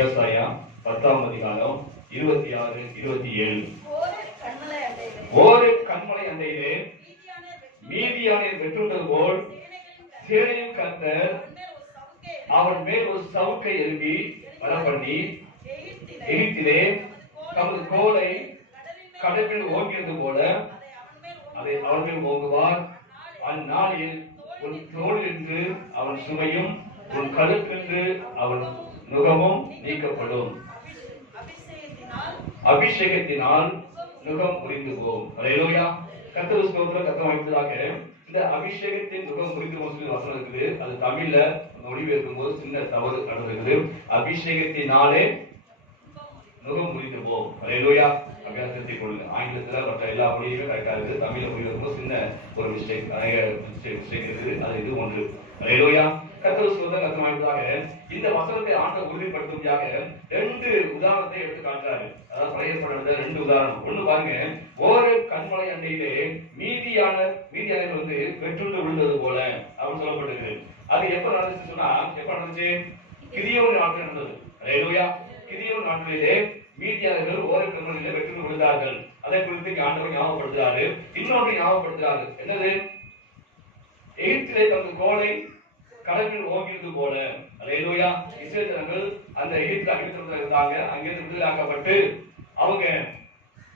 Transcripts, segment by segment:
ஏசாயா 10ஆம் அதிகாரம் 26, 27. ஒரு கண்மலை அண்டையிலே மீதியானேர் வெற்றுண்டது போல் சேனையின் கர்த்தர் அவன் மேல் ஒரு சவுக்கை எழுப்பி வரப்பண்ணி எகிப்திலே தமது கோலை கடலில் ஓங்கியது போல அதை அவன் மேல் ஓங்குவார். அந்நாளில் உன் தோளிலிருந்து அவன் சுமையும் உன் கழுத்திலிருந்து அவன் நுகமும் நீக்கப்படும். அபிஷேகத்தினால் நுகம் முறிந்து போகும். அல்லேலூயா. கர்த்தர் ஸ்தோத்திரம். கர்த்தர் அமைப்பதாக இந்த அபிஷேகத்தின் நுகம் முறிந்து போகும் வசனம் இருக்குது. அது தமிழ்ல மொழிபெயர்க்கும் போது சின்ன தவறு நடந்திருக்குது. அபிஷேகத்தினாலே நுகம் முறிந்து போகும். அல்லேலூயா. அபியாசத்தை கொள்ளுங்க. ஆங்கிலத்துல மற்ற எல்லா மொழியுமே கரெக்டா இருக்குது. தமிழ்ல மொழிபெயர்க்கும் சின்ன ஒரு மிஸ்டேக் இருக்குது. அது இது ஒன்று. அல்லேலூயா. கர்த்தர் ஸ்தோத்திரம். கர்த்தர் அமைப்பதாக இந்த வசனத்தை ஆண்டவர் உறுதிப்படுத்துவதாக 2 உதாரணத்தை எடுத்து காட்டுறாரு. அதாவது பழைய ஏற்பாடுல 2 உதாரணம். ஒண்ணு பாருங்க, ஒரு கண்மலை அண்டையிலே மீதியானவர் வந்து வெற்றுண்டு விழுந்தது போல அப்படின்னு சொல்லப்பட்டிருக்கு. அது எப்ப நடந்துச்சு சொன்னா, எப்ப நடந்துச்சு? கிதியோன் நாட்கள் நடந்தது. அல்லேலூயா. கிதியோன் நாட்களிலே மீதியானவர்கள் ஒரு கண்மலையிலே வெற்றுண்டு விழுந்தார்கள். அதை குறித்து ஆண்டவர் ஞாபகப்படுத்துறாரு. இன்னொன்று ஞாபகப்படுத்துறாரு. என்னது? எகிப்திலே தமது கோலை கடலில் ஓங்கியது போல. அல்லேலூயா. இஸ்ரவேல் ஜனங்கள் அந்த எகிப்து அடிமைத்தனத்துல இருந்தாங்க. அங்கிருந்து விடுதலையாக்கப்பட்டு அவங்க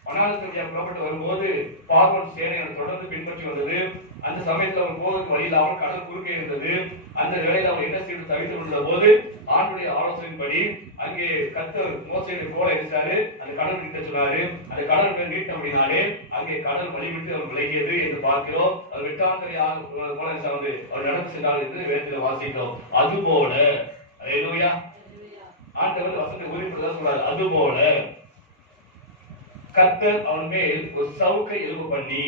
வனாந்தரத்திற்கு புறப்பட்டு வரும்போது பார்வோன் சேனை தொடர்ந்து பின்பற்றி வந்தது. அந்த சமயத்தில் அவர் போவதற்கு வழி இல்லாமல் கடல் குறுக்கே இருந்தது. அந்த வேளையில் அவர் என்ன செய்து தவித்து கொண்ட போது ஆண்டுடைய ஆலோசனைப்படி அங்கே கர்த்தர் மோசேயை கோலை எடுத்தாரு. அந்த கடல் கிட்ட சொன்னாரு. அந்த கடல் மேல் நீட்ட அப்படின்னாலே அங்கே கடல் வழிவிட்டு அவர் விலகியது என்று பார்க்கிறோம். அது வெட்டாந்தரையாக கோலை வந்து அவர் நடந்து சென்றார் என்று வேதத்தில் வாசிக்கிறோம். அதுபோல அல்லேலூயா. ஆண்டவர் வசனத்தை உறுதிப்படுத்த சொல்றாரு. அதுபோல கர்த்தர் அவன் மேல் ஒரு சவுக்கை எழுப்பு பண்ணி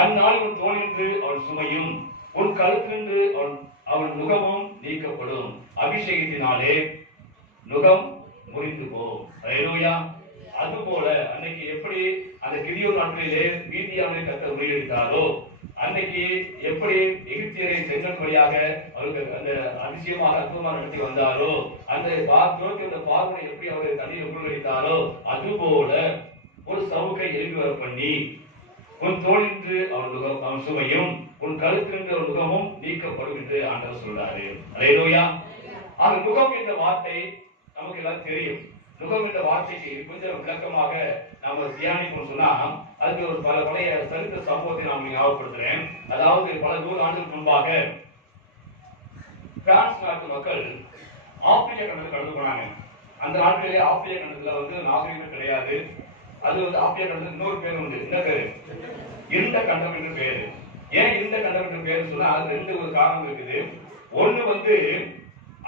அந்நாளில் உன் தோளிலிருந்து அவன் சுமையும் உன் கழுத்திலிருந்து அவன் நுகமும் நீக்கப்படும். அபிஷேகத்தினாலே நுகம் முறிந்து போகும். அல்லேலூயா. அதுபோல அன்னைக்கு எப்படி அந்த கிதியோன் நாட்களிலே மீதியானவரை கர்த்தர் முறியடித்தாரோ, அன்னைக்கு எப்படி எகிப்தியரை செங்கல் வழியாக அவருக்கு அந்த அதிசயமாக அற்புதமாக நடத்தி வந்தாரோ, அந்த பார்வனை எப்படி அவரை தண்ணியை முழுகடித்தாரோ, அதுபோல ஒரு சவுக்கை எழுப்பி வர பண்ணி உன் தோளின்று அவன் சுமையும் உன் கழுத்திலிருந்து அவன் நுகமும் நீக்கப்படும் என்று ஆண்டவர் சொல்றாரு. அல்லேலூயா. அந்த நுகம் என்ற வார்த்தை நமக்கு எல்லாம் தெரியும். நுகம் என்ற வார்த்தைக்கு கொஞ்சம் விளக்கமாக நாம தியானிப்போம் சொன்னா, அதுக்கு ஒரு பழைய சரித்திர சம்பவத்தை நான் ஞாபகப்படுத்துறேன். அதாவது பல 100 ஆண்டுகளுக்கு முன்பாக பிரான்ஸ் நாட்டு மக்கள் ஆப்பிரிக்க கண்டத்தில் கடந்து போனாங்க. அந்த நாட்களிலே ஆப்பிரிக்க கண்டத்துல வந்து நாகரிகம் கிடையாது. அது வந்து ஆப்பிரிக்க கண்டத்துல இன்னொரு பேர் உண்டு. என்ன பேரு? இருண்ட கண்டம் என்று பேரு. ஏன் இருண்ட கண்டம் என்று பேரு சொன்னா, அது 2 ஒரு காரணம் இருக்குது. ஒண்ணு வந்து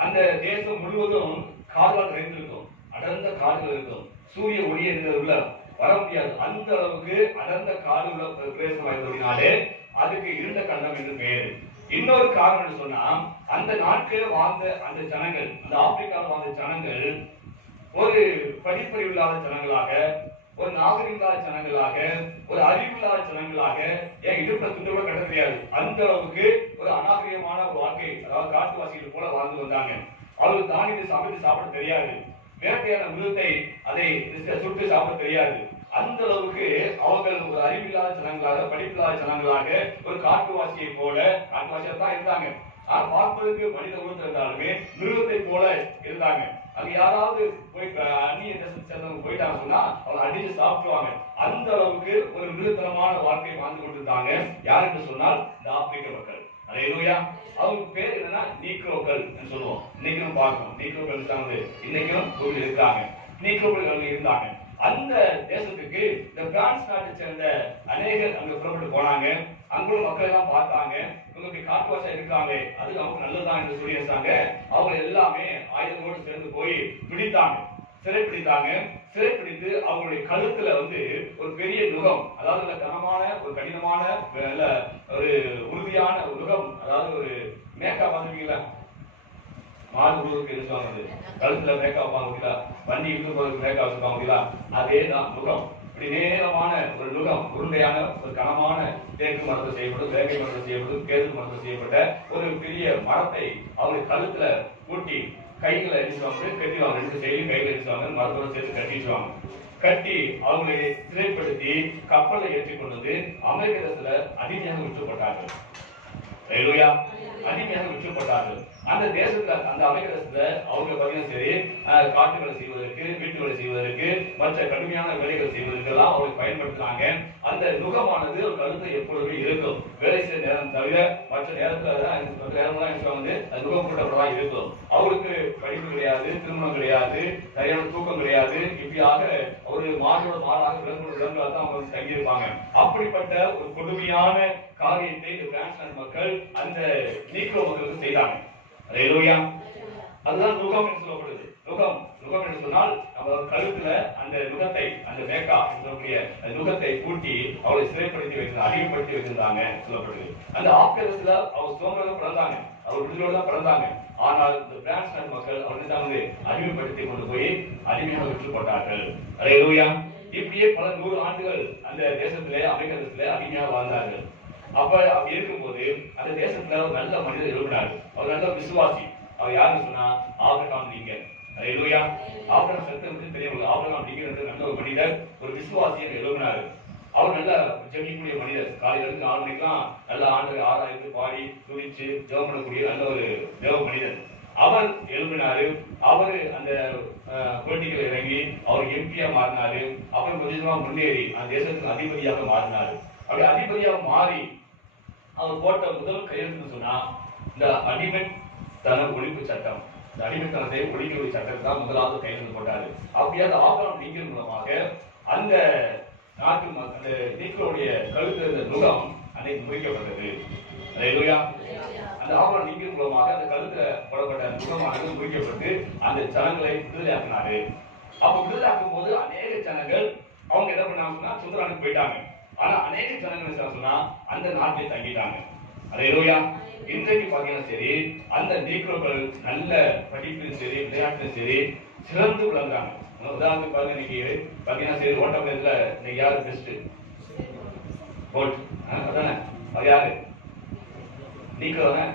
அந்த தேசம் முழுவதும் காடுகள் நிறைந்திருக்கும். அடர்ந்த காடுகள் இருக்கும். சூரிய ஒளி உள்ள வர முடியாது. அந்த அளவுக்கு அடர்ந்த காடு உள்ள பிரதேசம் இருந்ததுனாலே அதுக்கு இருண்ட கண்டம் என்று பெயர். இன்னொரு காரணம் சொன்னா, அந்த நாட்களில் வாழ்ந்த அந்த ஜனங்கள், அந்த ஆப்பிரிக்காவில் வாழ்ந்த ஜனங்கள் ஒரு படிப்பறிவு இல்லாத ஜனங்களாக, ஒரு நாகரிகம் இல்லாத ஜனங்களாக, ஒரு அறிவில்லாத ஜனங்களாக, ஏன் இடுப்புல துண்டு கூட கட்ட தெரியாது. அந்த அளவுக்கு ஒரு அநாகரிகமான ஒரு வாழ்க்கை, அதாவது காட்டுவாசிகள் போல வாழ்ந்து வந்தாங்க. அவருக்கு தானியத்தை சமைத்து சாப்பிட தெரியாது. வேட்டையான மிருகத்தை அதை சுட்டு சாப்பிட தெரியாது. அந்த அளவுக்கு அவர்கள் ஒரு அறிவில்லாத ஜனங்களாக, படிப்பில்லாத ஜனங்களாக, ஒரு காட்டுவாசியை போல, காட்டுவாசியா தான் இருந்தாங்க. பார்ப்பதற்கு மனித உருவத்தில் இருந்தாலுமே மிருகத்தை போல இருந்தாங்க. அது யாராவது போய் அந்நிய தேசத்தை சேர்ந்தவங்க போயிட்டாங்க சொன்னா அவங்க அடிச்சு சாப்பிடுவாங்க. அந்த அளவுக்கு ஒரு மிருகத்தனமான வாழ்க்கையை வாழ்ந்து கொண்டிருந்தாங்க. யார் என்று சொன்னால் இந்த ஆப்பிரிக்க மக்கள். அல்லேலூயா. அவங்க பேர் என்னன்னா நீக்ரோக்கள் சொல்லுவோம். இன்னைக்கும் பார்க்கணும். நீக்ரோக்கள் வந்து இன்னைக்கும் ஊரில் இருக்காங்க. நீக்ரோக்கள் இருந்தாங்க. அந்த தேசத்துக்கு இந்த பிரான்ஸ் நாட்டை சேர்ந்த அநேகர் அங்க புறப்பட்டு போனாங்க. அங்குள்ள மக்கள் எல்லாம் பார்த்தாங்க. இவங்க காட்டுவாசா இருக்காங்க, அது நமக்கு நல்லதுதான் என்று சொல்லி வச்சாங்க. அவங்க எல்லாமே ஆயுதங்களோடு சேர்ந்து போய் பிடித்தாங்க, சிறைப்பிடித்தாங்க. சிறைப்பிடித்து அவங்களுடைய கழுத்துல வந்து ஒரு பெரிய நுகம், அதாவது கனமான ஒரு கடினமான ஒரு உறுதியான ஒரு நுகம், அதாவது ஒரு மேக்கப் பார்த்துருக்கீங்களா? மாடு உருவத்துக்கு என்ன சொல்லுவாங்க, கழுத்துல மேக்கப் வைப்பாங்க, வண்டி இழுத்து போறதுக்கு மேக்கப் வச்சுப்பாங்க. அதேதான் நுகம். இப்படி நேரமான ஒரு நுகம், உருண்டையான ஒரு கனமான தேக்கு மரத்தை செய்யப்படும், வேங்கை மரத்தை செய்யப்படும், கேது மரத்தை செய்யப்பட்ட ஒரு பெரிய மரத்தை அவங்க கழுத்துல கூட்டி கைகளை அடிச்சுவாங்க, கட்டிடுவாங்க. 2 சைடும் கைகளை அடிச்சுவாங்க, மரத்தோட சேர்த்து கட்டிடுவாங்க. கட்டி அவங்களை சிறைப்படுத்தி கப்பலை ஏற்றி கொண்டு வந்து அமெரிக்க தேசத்துல அடிமையாக விற்றுப்பட்டார்கள். அடிமையாக விற்றுப்பட்டார்கள். அந்த தேசத்துல, அந்த அமெரிக்க தேசத்துல அவங்க பாத்தீங்கன்னா சரி, காட்டு வேலை செய்வதற்கு, வீட்டு வேலை செய்வதற்கு, மற்ற கடுமையான வேலைகள் செய்வதற்கு எல்லாம் அவங்களை பயன்படுத்தினாங்க. அந்த நுகமானது ஒரு கழுத்தை எப்பொழுதுமே இருக்கும். வேலை செய்ய நேரம் தவிர மற்ற நேரத்துல வந்து நுகம் கூட்டப்படலாம் இருக்கும். அவருக்கு படிப்பு கிடையாது, திருமணம் கிடையாது, சரியான தூக்கம் கிடையாது. இப்படியாக ஒரு மாடோட மாடாக விலங்குகளாக தான் அவங்க தங்கியிருப்பாங்க. அப்படிப்பட்ட ஒரு கொடுமையான காரியத்தை பிரான்ஸ் மக்கள் அந்த நீக்ரோ மக்களுக்கு செய்தாங்க. அதுதான் நுகம் என்று சொல்லப்படுது. நுகம் என்று சொன்னால் நம்ம கழுத்துல அந்த நுகத்தை, அந்த மேக்கா சொல்லக்கூடிய நுகத்தை கூட்டி அவளை சிறைப்படுத்தி வைத்திருந்தாங்க, அடிமைப்படுத்தி வைத்திருந்தாங்க சொல்லப்படுது. அந்த ஆப்கரஸ்ல அவர் சுதந்திரம் பிறந்தாங்க, அவர் விடுதலோடு தான் பிறந்தாங்க. ஆனால் இந்த பிரான்ஸ் மக்கள் அவர்கள் தான் அடிமைப்படுத்தி கொண்டு போய் அடிமையாக விற்றுப்பட்டார்கள். இப்படியே பல 100 ஆண்டுகள் அந்த தேசத்திலே, அமெரிக்க தேசத்திலே அடிமையாக வாழ்ந்தார்கள். அப்ப அப்படி இருக்கும்போது அந்த தேசத்துல ஒரு நல்ல மனிதர் எழுப்பினார். அவர் நல்ல விசுவாசி. அவர் யாருன்னு சொன்னா ஆபிரகாம் லிங்கன். ஆபிரகாம் சத்தம் தெரியும். ஆபிரகாம் லிங்கன் என்ற நல்ல ஒரு மனிதர், ஒரு விசுவாசியை எழுப்பினார். அவர் நல்ல ஜெபிக்கக்கூடிய மனிதர். காலையில இருந்து 6 மணிக்கெல்லாம் நல்ல ஆண்டு ஆராய்ந்து பாடி துதிச்சு ஜெபம் பண்ணக்கூடிய நல்ல ஒரு தேவ மனிதர். அவர் எழுப்பினாரு. அவரு அந்த பொலிட்டிக்கல் இறங்கி அவர் எம்பியா மாறினாரு. அப்புறம் கொஞ்சமா முன்னேறி அந்த தேசத்துக்கு அதிபதியாக மாறினாரு. அப்படி அதிபதியாக மாறி அவர் போட்ட முதல் கையெழுத்து சொன்னா இந்த அடிமைத்தன ஒழிப்பு சட்டம். இந்த அடிமைத்தனத்தை ஒழிக்கிற சட்டத்தை தான் முதலாவது கையெழுத்து போட்டாரு. அப்படியாவது ஆபிரகாம் லிங்கன் மூலமாக அந்த நாட்டு அந்த நீக்ரோடைய கழுத்து இருந்த நுகம் அன்னைக்கு முறிக்கப்பட்டது. அந்த ஆபிரகாம் லிங்கன் மூலமாக அந்த கழுத்துல போடப்பட்ட நுகமானது முறிக்கப்பட்டு அந்த ஜனங்களை விடுதலையாக்கினாரு. அப்ப விடுதலையாக்கும் போது அநேக ஜனங்கள் அவங்க என்ன பண்ணாங்கன்னா சொந்த நாட்டுக்கு போயிட்டாங்க. ஆனா அநேக ஜனங்கள் சொன்னா அந்த நாட்டிலே தங்கிட்டாங்க. இன்றைக்கு பாத்தீங்கன்னா சரி, அந்த நீக்ரோக்கள் நல்ல படிப்பிலும் சரி, விளையாட்டிலும் சரி சிறந்து விளங்குறாங்க. உதாரணத்துக்கு பாருங்க, இன்னைக்கு பாத்தீங்கன்னா சரி, ஓட்டப்பந்தயத்துல இன்னைக்கு யாரு பெஸ்ட்? போல்ட் அதானே, அது யாரு? நீக்ரோ தானே,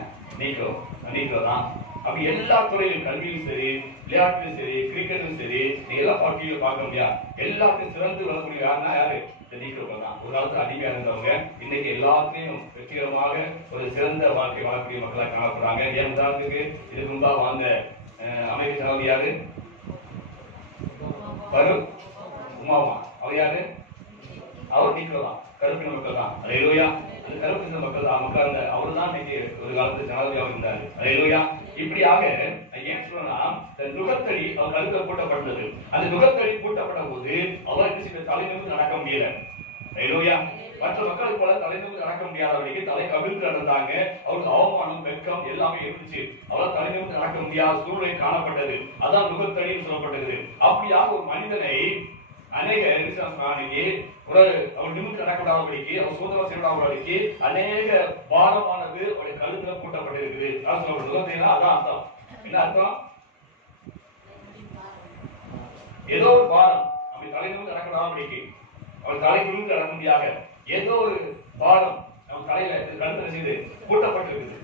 நீக்ரோ தான். அப்படி எல்லா துறையிலும், கல்வியும் சரி, விளையாட்டிலும் சரி, கிரிக்கெட்டும் சரி, நீங்க எல்லா பார்ட்டியும் பார்க்க முடியாது. எல்லாத்தையும் சிறந்து வரக்கூடிய யாருன்னா யாரு? நீக்ரோக்கள் தான். ஒரு காலத்துல அடிமையா இருந்தவங்க இன்னைக்கு எல்லாத்தையும் வெற்றிகரமாக ஒரு சிறந்த வாழ்க்கை வாழக்கூடிய மக்களாக காணப்படுறாங்க. ஏன் உதாரணத்துக்கு இதுக்கு முன்பா வாழ்ந்த அமெரிக்க சகோதரி யாரு? உமாமா. அவர் யாரு? அவர் நீக்ரோ தான், கருப்பின மக்கள் தான். அந்த கருப்பின மக்கள் தான் மக்கள். அவர் தான் இன்னைக்கு ஒரு காலத்துல ஜனாதிபதியாக இருந்தாரு. இப்படியாக ஏன் சொன்னா நுகத்தடி அவர் கழுத்தை பூட்டப்பட்டது. அந்த நுகத்தடி பூட்டப்பட்ட போது அவருக்கு தலைநிமிர்ந்து நடக்க முடியல. மற்ற மக்களுக்கு போல தலைநிமிர்ந்து நடக்க முடியாதவர்களுக்கு தலை கவிழ்ந்து நடந்தாங்க. அவருக்கு அவமானம், வெட்கம் எல்லாமே இருந்துச்சு. அவரால் தலைநிமிர்ந்து நடக்க முடியாத சூழ்நிலை காணப்பட்டது. அதான் நுகத்தடின்னு சொல்லப்பட்டது. அப்படியாக ஒரு மனிதனை அநேக ஒரு அவர் நிமிர்ந்து நடக்கூடாதபடிக்கு, அவர் சுதந்திரம் செய்யக்கூடாதபடிக்கு அநேக பாரமானது அவருடைய கழுத்துல பூட்டப்பட்டிருக்குது. அதான் அர்த்தம். என்ன அர்த்தம்? ஏதோ ஒரு பாரம் அப்படி தலை நிமிர்ந்து நடக்கூடாதபடிக்கு, அவர் தலை நிமிர்ந்து நடக்க முடியாத ஏதோ ஒரு பாரம் நம்ம தலையில கழுத்துல செய்து பூட்டப்பட்டிருக்குது.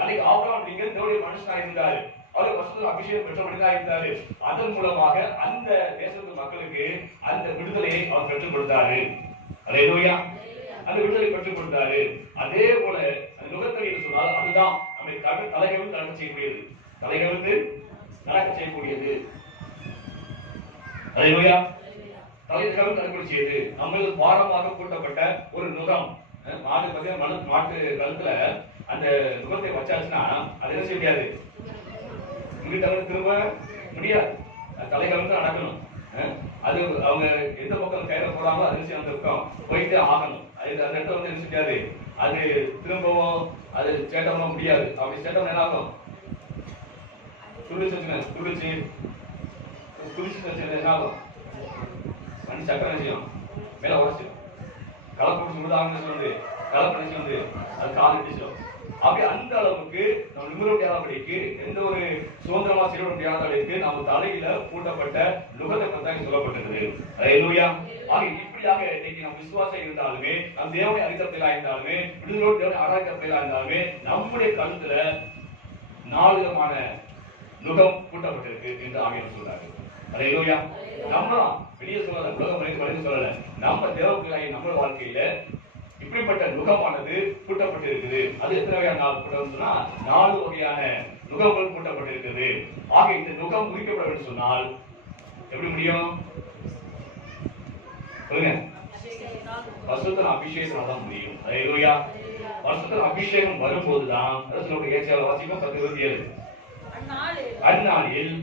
அன்னைக்கு ஆபிரகாம் லிங்கன் தேவனுடைய மனுஷனாக இருந்தாரு. அவர் வசூல் அபிஷேகம் பெற்ற மனிதனாக இருந்தாரு. அதன் மூலமாக அந்த தேசத்து மக்களுக்கு அந்த விடுதலையை அவர் பெற்றுக் கொடுத்தாரு. அந்த விடுதலை பெற்றுக் கொடுத்தாரு. அதே போல அந்த நுகத்தடி சொன்னால் அதுதான் நம்மை தலைகவிழ்ந்து நடக்க செய்யக்கூடியது. தலைகவிழ்ந்து நடக்க செய்யக்கூடியது. தலைகவிழ்ந்து நடக்க செய்யது. நம்மளுக்கு பாரமாக கூட்டப்பட்ட ஒரு நுகம். மாடு பார்த்தீங்கன்னா மாட்டு கழுத்துல அந்த நுகத்தை வச்சாச்சுன்னா அது என்ன செய்ய முடியாது, திரும்ப முடியாது. தலைகவிழ்ந்து நடக்கணும். அது அவங்க எந்த பக்கம் கையில போறாங்களோ அது அந்த பக்கம் போயிட்டு ஆகணும். அந்த இடத்துல வந்து இருக்காது. அது திரும்பவும் அது சேட்டம்னா முடியாது. அப்படி சேட்டம் என்ன ஆகும்? துளிச்சு என்ன ஆகும்? மணி சக்கரை செய்யும், மேல உடச்சிடும். கலப்பு முழுதாங்க சொல்லுது, கலப்பு வந்து அது கால் இடிச்சிடும். அப்படி அந்த அளவுக்கு நம்ம நிமிர முடியாதபடிக்கு, எந்த ஒரு சுதந்திரமா செய்ய முடியாத அளவுக்கு நம்ம தலையில பூட்டப்பட்ட நுகத்தை பற்றி சொல்லப்பட்டிருக்குது. இப்படியாக இன்னைக்கு நம்ம விசுவாசம் இருந்தாலுமே, நம் தேவனை அறிந்தப்பா இருந்தாலுமே, விடுதலோடு தேவனை ஆராய்ந்தப்பா இருந்தாலுமே, நம்முடைய கழுத்துல 4 விதமான நுகம் பூட்டப்பட்டிருக்கு என்று ஆவியானவர் சொல்றாரு. அல்லேலூயா. நம்ம வெளியே சொல்லல, உலகம் வரைக்கும் சொல்லல, நம்ம தேவ பிள்ளையாகிய நம்ம வாழ்க்கையில இப்படிப்பட்ட நுகமானது பூட்டப்பட்டிருக்குது. அது எத்தனை வகையான நாள் பூட்டப்பட்டுன்னா 4 வகையான நுகங்கள் பூட்டப்பட்டிருக்குது. ஆக இந்த நுகம் முறிக்கப்பட வேண்டும் சொன்னால் எப்படி முடியும் சொல்லுங்க? பரிசுத்த அபிஷேகத்தால தான் முடியும். அல்லேலூயா. பரிசுத்த அபிஷேகம் வரும்போதுதான் ஏசாயா வாசிக்கும் 10:27 அந்நாளில்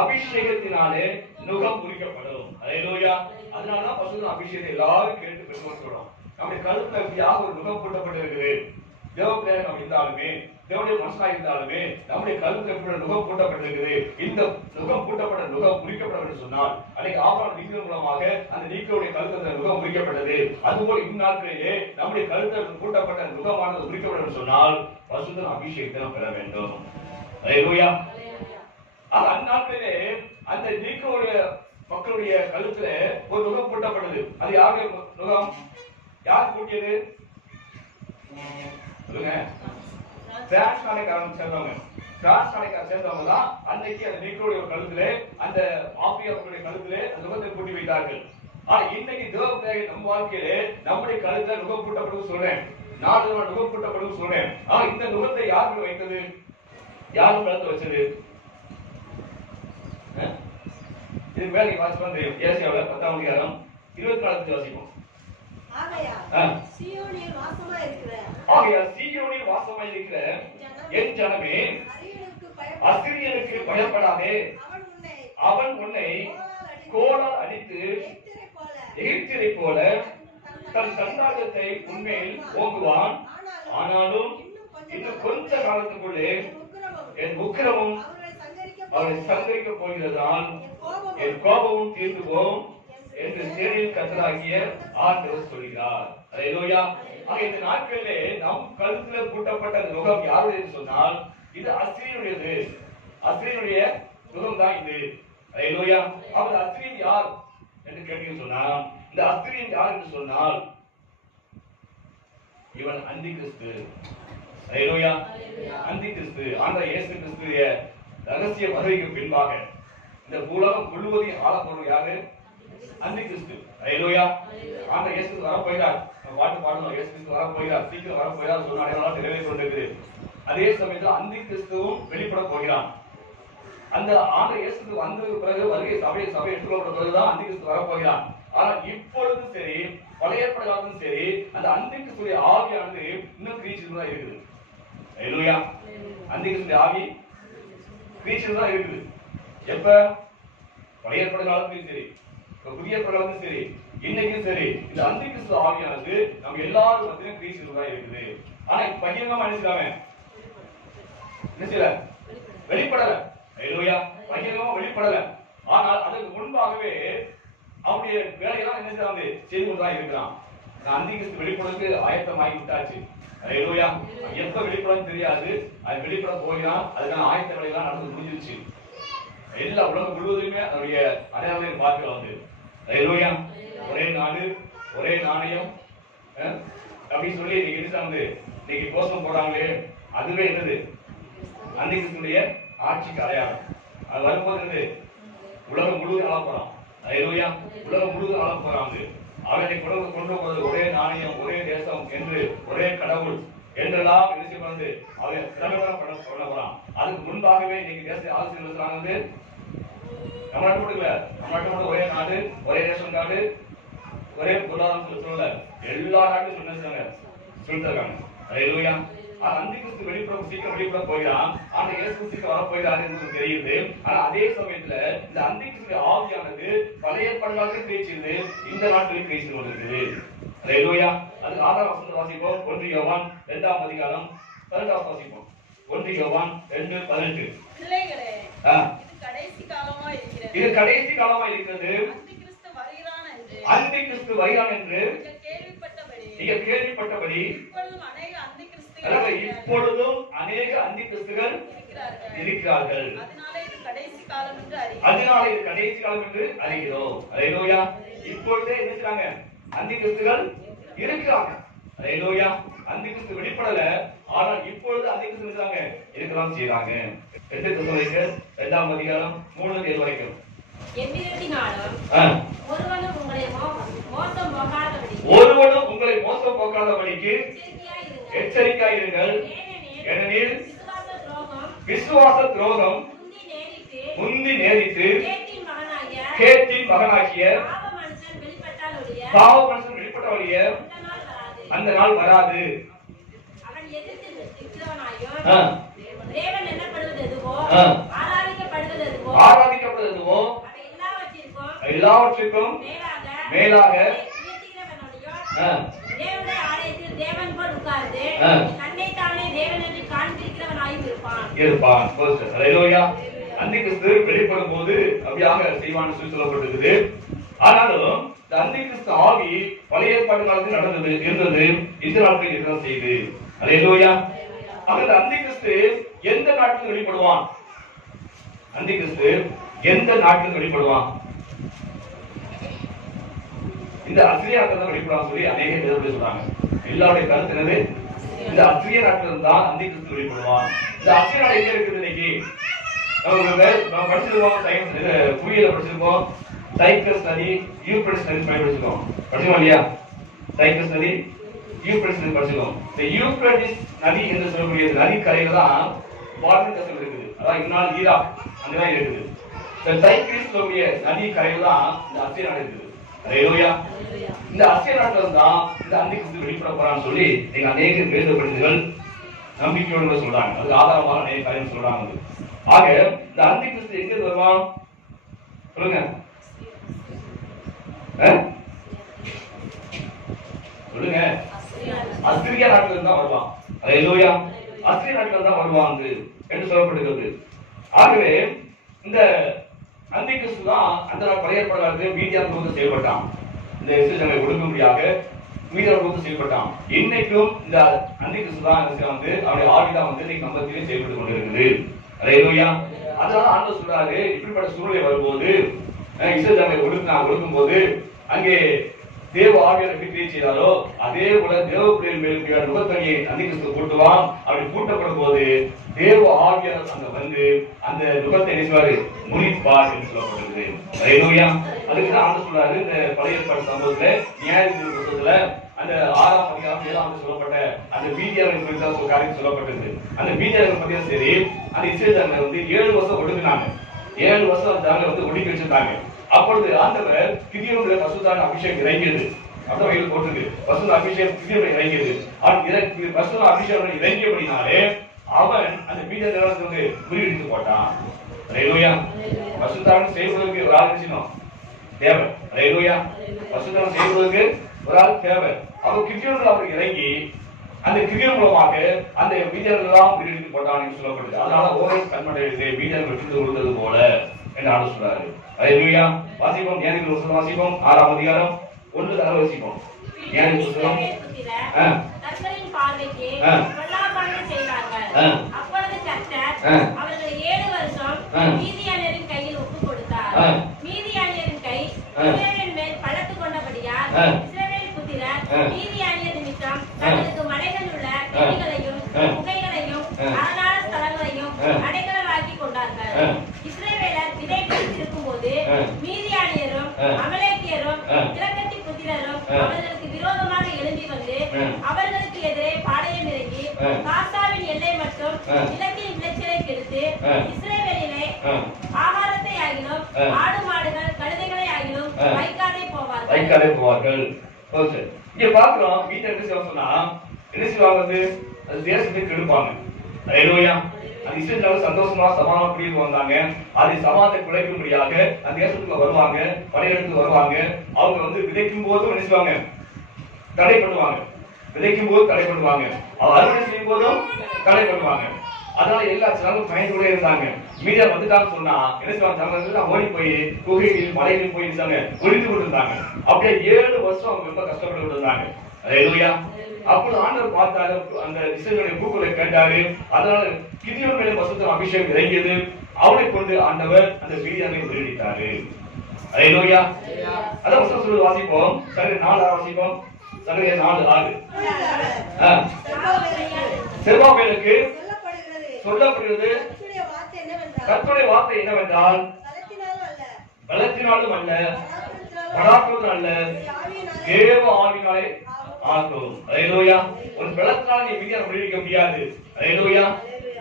அபிஷேகத்தினாலே நுகம் குறிக்கப்படும். அல்லேலூயா. அதனாலதான் பரிசுத்த அபிஷேகத்தை எல்லாரும் கேட்டு பெற்றுக் சொல்றோம். நம்முடைய கழுத்துல எப்படியாக ஒரு நுகம் பூட்டப்பட்டிருக்குது. தேவ பிள்ளையாக நம்ம இருந்தாலுமே, தேவனுடைய மனுஷனாக இருந்தாலுமே நம்முடைய கழுத்துல எப்படி நுகம் பூட்டப்பட்டிருக்குது. இந்த நுகம் பூட்டப்பட்ட நுகம் குறிக்கப்பட வேண்டும் சொன்னால் அன்னைக்கு ஆபிரகாம் நீக்கின் மூலமாக அந்த நீக்கருடைய கழுத்துல நுகம் குறிக்கப்பட்டது. அதுபோல இந்நாட்களிலே நம்முடைய கழுத்தில் பூட்டப்பட்ட நுகமானது குறிக்கப்பட வேண்டும் சொன்னால் பரிசுத்த அபிஷேகத்தை நாம் பெற வேண்டும். அல்லேலூயா. அந்நாட்களிலே அந்த நீக்கருடைய மக்களுடைய கழுத்துல ஒரு நுகம் பூட்டப்பட்டது. அது யாருடைய நுகம்? யார் பூட்டியது சொல்லுங்க? சேர்ந்தவங்க தான் அன்னைக்கு அந்த நீக்கருடைய கழுத்திலே அந்த ஆபியாவுடைய கழுத்திலே நுகத்தை பூட்டி வைத்தார்கள். ஆனா இன்னைக்கு தேவ நம்ம வாழ்க்கையிலே நம்முடைய கழுத்துல நுகம் பூட்டப்படும் சொல்றேன், 4 நுகம் பூட்டப்படும் சொல்றேன். இந்த நுகத்தை யாருக்கு வைத்தது? யாரும் கழுத்து வச்சது? இது மேல வாசிப்பா தெரியும். ஏசாயாவுல 10ஆம் அதிகாரம் 24 வாசிப்போம். ஆகையால் சீயோனில் வாசமாய் இருக்கிற என் ஜனமே அசிரியனுக்கு பயப்படாதே. அவன் உன்னை கோலால் அடித்து எகிப்தியரை போல தன் தண்டாகத்தை உன்மேல் ஓங்குவான். ஆனாலும் இன்னும் கொஞ்ச காலத்துக்குள்ளே என் உக்கிரமும் அவரை சங்கரிக்க போகிறதால் என் கோபமும் தீர்ந்து போகும் என்று சேனையின் கர்த்தராகிய ஆண்டவர் சொல்கிறார். அல்லேலூயா. இந்த நாட்களிலே நம் கழுத்துல பூட்டப்பட்ட நுகம் யாருடைய சொன்னால் இது அஸ்திரியனுடையது. அஸ்திரியனுடைய நுகம் தான் இது. அல்லேலூயா. அவர் அஸ்திரியன் யார் என்று கேட்டீங்கன்னு சொன்னா இந்த அஸ்திரியன் யார் என்று சொன்னால் இவன் அந்தி கிறிஸ்து. அல்லேலூயா. அந்தி கிறிஸ்து ஆண்டவர் இயேசு கிறிஸ்துவிய ரகசிய வருகைக்கு பின்பாக இந்த உலகம் முழுவதையும் ஆளப்போறது யாரு? அந்தி கிறிஸ்து. அல்லேலூயா. ஆண்டவர் இயேசு வர போகிறார். பாட்டு பாடணும். இயேசு கிறிஸ்து வர போகிறார், சீக்கிரம் வர போகிறார் சொன்ன அடையாளம் நிறைவேறிக் கொண்டிருக்கிறது. அதே சமயத்தில் அந்தி கிறிஸ்துவும் வெளிப்பட போகிறான். அந்த ஆண்டவர் இயேசு வந்ததுக்கு பிறகு வருகை சபை எடுத்துக்கொள்ள பிறகுதான் அந்தி கிறிஸ்து வர போகிறான். ஆனால் இப்பொழுதும் சரி பழைய ஏற்பாட்டிலும் சரி அந்த அந்தி கிறிஸ்துடைய ஆவியானது இன்னும் கிரீச்சில் தான் இருக்குது. அல்லேலூயா. அந்தி கிறிஸ்துடைய ஆவி கிரீச்சில் தான் இருக்குது. எப்ப? பழைய ஏற்பாடு காலத்திலும் சரி புதிய ஏற்பாடு சரி இன்னைக்கும் சரி இந்த அந்தி கிறிஸ்து ஆவியானது நம்ம எல்லாரும் மத்தியிலும் கிரீச்சில் தான் இருக்குது. ஆனா பகிரங்கமா நினைச்சாங்க வெளிப்படல. அல்லேலூயா. பகிரங்கமா வெளிப்படல. ஆனால் அதற்கு முன்பாகவே அவருடைய வேலையெல்லாம் என்ன செய்து கொண்டுதான் இருக்கிறான். அந்தி கிறிஸ்து வெளிப்படுறதுக்கு ஆயத்தமாகி விட்டாச்சு. அல்லேலூயா. எப்ப வெளிப்படும் தெரியாது. அது வெளிப்பட போகிறான். அதுக்கான ஆயத்த வேலையெல்லாம் நடந்து முடிஞ்சிருச்சு. எல்லா உலகம் முழுவதுமே அவருடைய அடையாளங்களை பார்க்கலாம். வந்து அல்லேலூயா. ஒரே நாடு ஒரே நாணயம் அப்படின்னு சொல்லி இன்னைக்கு கோஷம் போடுறாங்களே அதுவே என்னது? அந்தி கிறிஸ்துடைய ஆட்சிக்கு அடையாளம். அது வரும்போது என்னது? உலகம் முழுவதும் ஆள போறான். அல்லேலூயா. உலகம் முழுவதும் ஆள போறாங்க. அவனை கொண்டு போவது ஒரே நாணயம் ஒரே தேசம் என்று ஒரே கடவுள் என்றெல்லாம் நினைச்சு வந்து அவன் திறமையான பண்ண போறான். அதுக்கு முன்பாகவே இன்னைக்கு தேச ஆலோசனை வந்து நம்ம நாட்டு மட்டும் இல்ல, நம்ம நாட்டு மட்டும் ஒரே நாடு ஒரே ரேஷன் கார்டு ஒரே பொருளாதாரம் சொல்லல, எல்லா நாட்டும் சொல்லிருக்காங்க. அல்லேலூயா. அந்தி கிறிஸ்து சீக்கிரம் வெளிப்பட போகிறான். ஆனா இயேசு சீக்கிரம் வர போகிறார் என்று தெரியுது. ஆனா அதே சமயத்துல இந்த அந்தி கிறிஸ்து ஆவியானது பழைய ஏற்பாடுகளாக பேசியது இந்த நாட்டில் பேசி கொண்டிருக்குது. அல்லேலூயா. அதுக்கு ஆதார வசனத்தை வாசிப்போம். 1 யோவான் 2ஆம் அதிகாரம் 12 வாசிப்போம். 1 யோவான் 2:18. பிள்ளைகளே, இது கடைசி காலமா இருக்கிறது. அந்தி கிறிஸ்து வருகிறான் என்று நீங்க கேள்விப்பட்டபடி இப்பொழுதும் அநேக அந்தி கிறிஸ்துகள் இருக்கிறார்கள். அதனால இது கடைசி காலம் என்று அறிகிறோம். அல்லேலூயா. இப்பொழுதே இருக்கிறாங்க அந்தி கிறிஸ்துகள் இருக்கிறாங்க. அல்லேலூயா. அந்த கிறிஸ்து வெளிப்படல, ஆனால் இப்பொழுது அந்த கிறிஸ்து இருக்கலாம் செய்யறாங்க. 2 தெசலோனிக்கர் 2ஆம் அதிகாரம் 3-7 வரைக்கும். ஒருவனும் உங்களை மோசம் போக்காதபடிக்கு எச்சரிக்கையாயிருங்கள். ஏனெனில் விசுவாச துரோகம் முந்தி நேரிட்டு கேத்தின் மகனாகிய பாவ மனுஷன் வெளிப்பட்ட வழிய அந்த நாள் வராது. ஆராதிக்கப்படுவதுவோ எல்லாவற்றிற்கும் மேலாக இருப்பான். அந்தி கிறிஸ்து வெளிப்படும் போது அப்படியாக செய்வான்னு சொல்லப்பட்டிருக்குது. ஆனாலும் அந்தி கிறிஸ்து ஆவி பழைய ஏற்பாடு காலத்தில் நடந்தது இருந்தது, இந்த நாட்களில் இருக்கிற செய்து. அல்லேலூயா. அந்த அந்தி கிறிஸ்து எந்த நாட்டில் வெளிப்படுவான்? அந்தி கிறிஸ்து எந்த நாட்டில் வெளிப்படுவான்? இந்த அசிரிய நாட்டில் தான் வெளிப்படுவான் சொல்லி அநேக பேர் சொல்றாங்க. எல்லாருடைய கருத்து என்னது? இந்த அசிரிய நாட்டில் தான் அந்தி கிறிஸ்து வெளிப்படுவான். இந்த அசிரிய நாடு எங்க இருக்குது? இன்னைக்கு நம்ம படிச்சிருக்கோம், சயின்ஸ் புரியல படிச்சிருக்கோம், சைக்கிள் ஸ்டடி, யூப்ரட்டிஸ் ஸ்டடி படிச்சிருக்கோம். படிச்சிருக்கோம் இல்லையா? சைக்கிள் ஸ்டடி, யூப்ரட்டிஸ் ஸ்டடி படிச்சிருக்கோம். இந்த யூப்ரட்டிஸ் நதி என்று சொல்லக்கூடிய நதி கரையில தான் பார்டர் கசல் இருக்குது. அதான் இந்நாள் ஈராக் அங்கதான் இருக்குது. இந்த சைக்கிள் சொல்லக்கூடிய நதி கரையில தான் இந்த அசிரிய நாடு இருக்குது. அல்லேலூயா. இந்த அசிரிய நாட்டுல தான் இந்த அந்தி கிறிஸ்து வெளிப்பட போறான்னு சொல்லி எங்க அநேக வேத பண்டிதர்கள் நம்பிக்கையோடு சொல்றாங்க. அதுக்கு ஆதாரமாக அநேக காரியம் சொல்றாங்க. ஆக இந்த அந்தி கிறிஸ்து எங்க வருவான் சொல்லுங்க? சொல்லுங்க. அசிரியா நாட்டில தான் வருவான். அல்லேலூயா. அசிரியா நாட்டில தான் வருவான் என்று சொல்லப்படுகிறது. ஆகவே இந்த அந்தி கிறிஸ்து தான் அந்த பழைய ஏற்பாடு மீதியான போது செயல்பட்டான். இந்த இஸ்ரவேலை ஒடுக்கும்படியாக மீதியான போது செயல்பட்டான். இன்னைக்கும் இந்த அந்தி கிறிஸ்து தான் வந்து அவருடைய ஆவிதான் வந்து இன்னைக்கு நம்மத்திலே செயல்பட்டு கொண்டிருக்குது. அல்லேலூயா. அதனால ஆண்டவர் சொல்றாரு, இப்படிப்பட்ட சூழ்நிலை வரும்போது இஸ்ரவேலை ஒடுக்கும் போது அங்கே தேவ ஆவியானவர் எப்படி கிரியை செய்தாரோ அதே போல தேவ பிள்ளைகள் மேல் நுகத்தடியை அந்தி கிறிஸ்து கூட்டுவான். அப்படி கூட்டப்படும் போது தேவ ஆவியானவர் அங்க வந்து அந்த நுகத்தை நினைவாரு முறிப்பார் என்று சொல்லப்படுகிறது. அல்லேலூயா. அதுக்குதான் ஆண்டவர் சொல்றாரு இந்த பழைய ஏற்பாடு சம்பவத்துல நியாயாதிபதி புத்தகத்துல அந்த 6ஆம் அதிகாரம் 7ஆம் சொல்லப்பட்ட அந்த மீதியாளர்கள் குறித்த ஒரு காரியம் சொல்லப்பட்டிருக்கு. அந்த மீதியாளர்கள் பத்தியும் சரி, அந்த இஸ்ரவேலர்கள் வந்து 7 வருஷம் ஒடுங்கினாங்க. 7 வருஷம் ஜனங்களை வந்து ஒடுக்கி வச்சிருந்தாங்க. அப்பொழுது ஆண்டவர் கிதியோனுடைய பரிசுத்த அபிஷேகம் இறங்கியது. அதான் வயலில் போட்டிருக்கு, பரிசுத்த அபிஷேகம் கிதியோனுடைய இறங்கியது. பரிசுத்த அபிஷேகம் இறங்கியபடினாலே அவன் அந்த மீதியாளர்களை வந்து முறியடித்து போட்டான். அல்லேலூயா. பரிசுத்தம் செய்வதற்கு ஒரு ஆள் இருக்கணும் தேவை. அல்லேலூயா. பரிசுத்தம் செய்வதற்கு ஒரு ஆள் தேவை. அவர் கிதியோன் அவருக்கு இறங்கி அந்த கிதியோன் மூலமாக அந்த மீதியாளர்கள் எல்லாம் முறியடித்து போட்டான் என்று சொல்லப்படுது. அதனால ஓரை கண்மடையிலே மீதியாளர்கள் வெற்றி கொடுத்தது போல என்று ஆண்டு சொல்றாரு. அல்லேலூயா. வாசிப்போம். ஞானிகள் புத்தகம் வாசிப்போம். 6ஆம் அதிகாரம் 1-6 வாசிப்போம். ஞானிகள் புத்தகம். கர்த்தரின் பார்வைக்கு பொல்லாப்பான செய்தார்கள். அப்பொழுது கர்த்தர் அவர்களை 7 வருஷம் மீதியானியரின் கையில் ஒப்புக் கொடுத்தார். மீதியானியரின் கை இஸ்ரவேலின் மேல் பலத்து கொண்டபடியால் இஸ்ரவேல் புத்திரர் மீதியானியர் நிமித்தம் தங்களுக்கு மலைகளில் உள்ள பெட்டிகளையும் குகைகளையும் அரணான ஸ்தலங்களையும் அடைக்கலமாக்கி கொண்டார்கள். இஸ்ரவேலர் விதை பிடித்திருக்கும் போது மீதியானியரும் அமலேக்கியரும் கிழக்கத்தி புத்திரரும் அவர்களுக்கு விரோதமாக எழும்பி வந்து அவர்களுக்கு எதிரே பாளையம் இறங்கி காசாவின் எல்லை மற்றும் நிலத்தின் விளைச்சலை கெடுத்து இஸ்ரவேலிலே ஆகாரத்தை ஆகிலும் ஆடு மாடுகள் கழுதைகளை ஆகிலும் வைக்காதே போவார்கள். இங்க பாக்குறோம் வீட்டை என்ன சொன்னா என்ன செய்வாங்க, அது தேசத்தை கெடுப்பாங்க. அல்லேலூயா. அந்த இஸ்ரவேலர்கள் சந்தோஷமா சமாதானமா குடியிருந்து வந்தாங்க. அதை சமாதானத்தை குலைக்கும்படியாக அந்த தேசத்துக்கு வருவாங்க, படையெடுத்து வருவாங்க. அவங்க வந்து விதைக்கும் போதும் என்ன செய்வாங்க, தடை பண்ணுவாங்க. விதைக்கும் போது தடை பண்ணுவாங்க, அறுவடை செய்யும் போதும் தடை பண்ணுவாங்க. அதனால எல்லா ஜனங்களும் பயந்தோட இருந்தாங்க. மீடியா வந்துட்டான்னு சொன்னா என்ன செய்வாங்க, ஓடி போய் குகைகளில் மலைகளில் போய் இருந்தாங்க, ஒளிந்து கொண்டு இருந்தாங்க. அப்படியே 7 வருஷம் அவங்க ரொம்ப கஷ்டப்பட்டு இருந்தாங்க. அல்லேலூயா. அப்பொழுது ஆண்டவர் பார்த்தாரு, அந்த இஸ்ரவேலுடைய கூக்குரலை கேட்டாரு. அதனால கிதியோன் மேலே பரிசுத்த அபிஷேகம் இறங்கியது. அவனை கொண்டு ஆண்டவர் அந்த மீதியானை முறியடித்தாரு. அல்லேலூயா. அதான் வசனம் சொல்லி வாசிப்போம். சரி, 4 வாசிப்போம். சகரியா 4:6. செருபாபேலுக்கு சொல்லப்படுகிறது கர்த்தருடைய வார்த்தை என்னவென்றால் பலத்தினாலும் அல்ல பராக்கிரமத்தினாலும் அல்ல தேவ ஆவியினாலே ஆகும். அல்லேலூயா. உன் பலத்தினால் நீ மீதியான முடிக்க முடியாது. அல்லேலூயா.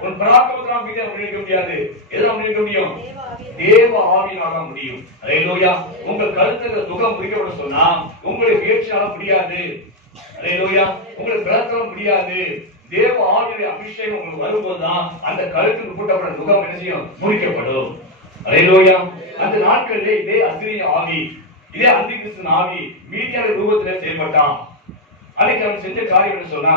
உன் பராக்கிரமத்தினால் மீதியான முடிக்க முடியாது. எதனால் முடிக்க முடியும்? தேவ ஆவியினால முடியும். அல்லேலூயா. உங்கள் கருத்துக்கு சுகம் முடிக்கப்பட சொன்னா உங்களுடைய முயற்சியால முடியாது. அல்லேலூயா. உங்களுக்கு பலத்தால முடியாது. தேவ ஆவியுடைய அபிஷேகம் உங்களுக்கு வரும்போதுதான் அந்த கருத்துக்கு கூட்டப்பட்ட முகம் என்ன செய்யும்? முடிக்கப்படும். அல்லேலூயா. அந்த நாட்களிலே இதே அசிரிய ஆவி, இதே அந்திகிறிஸ்து ஆவி மீதியான ரூபத்திலே செயல்பட்டான். அன்னைக்கு அவன் செஞ்ச காரியம் என்ன சொன்னா,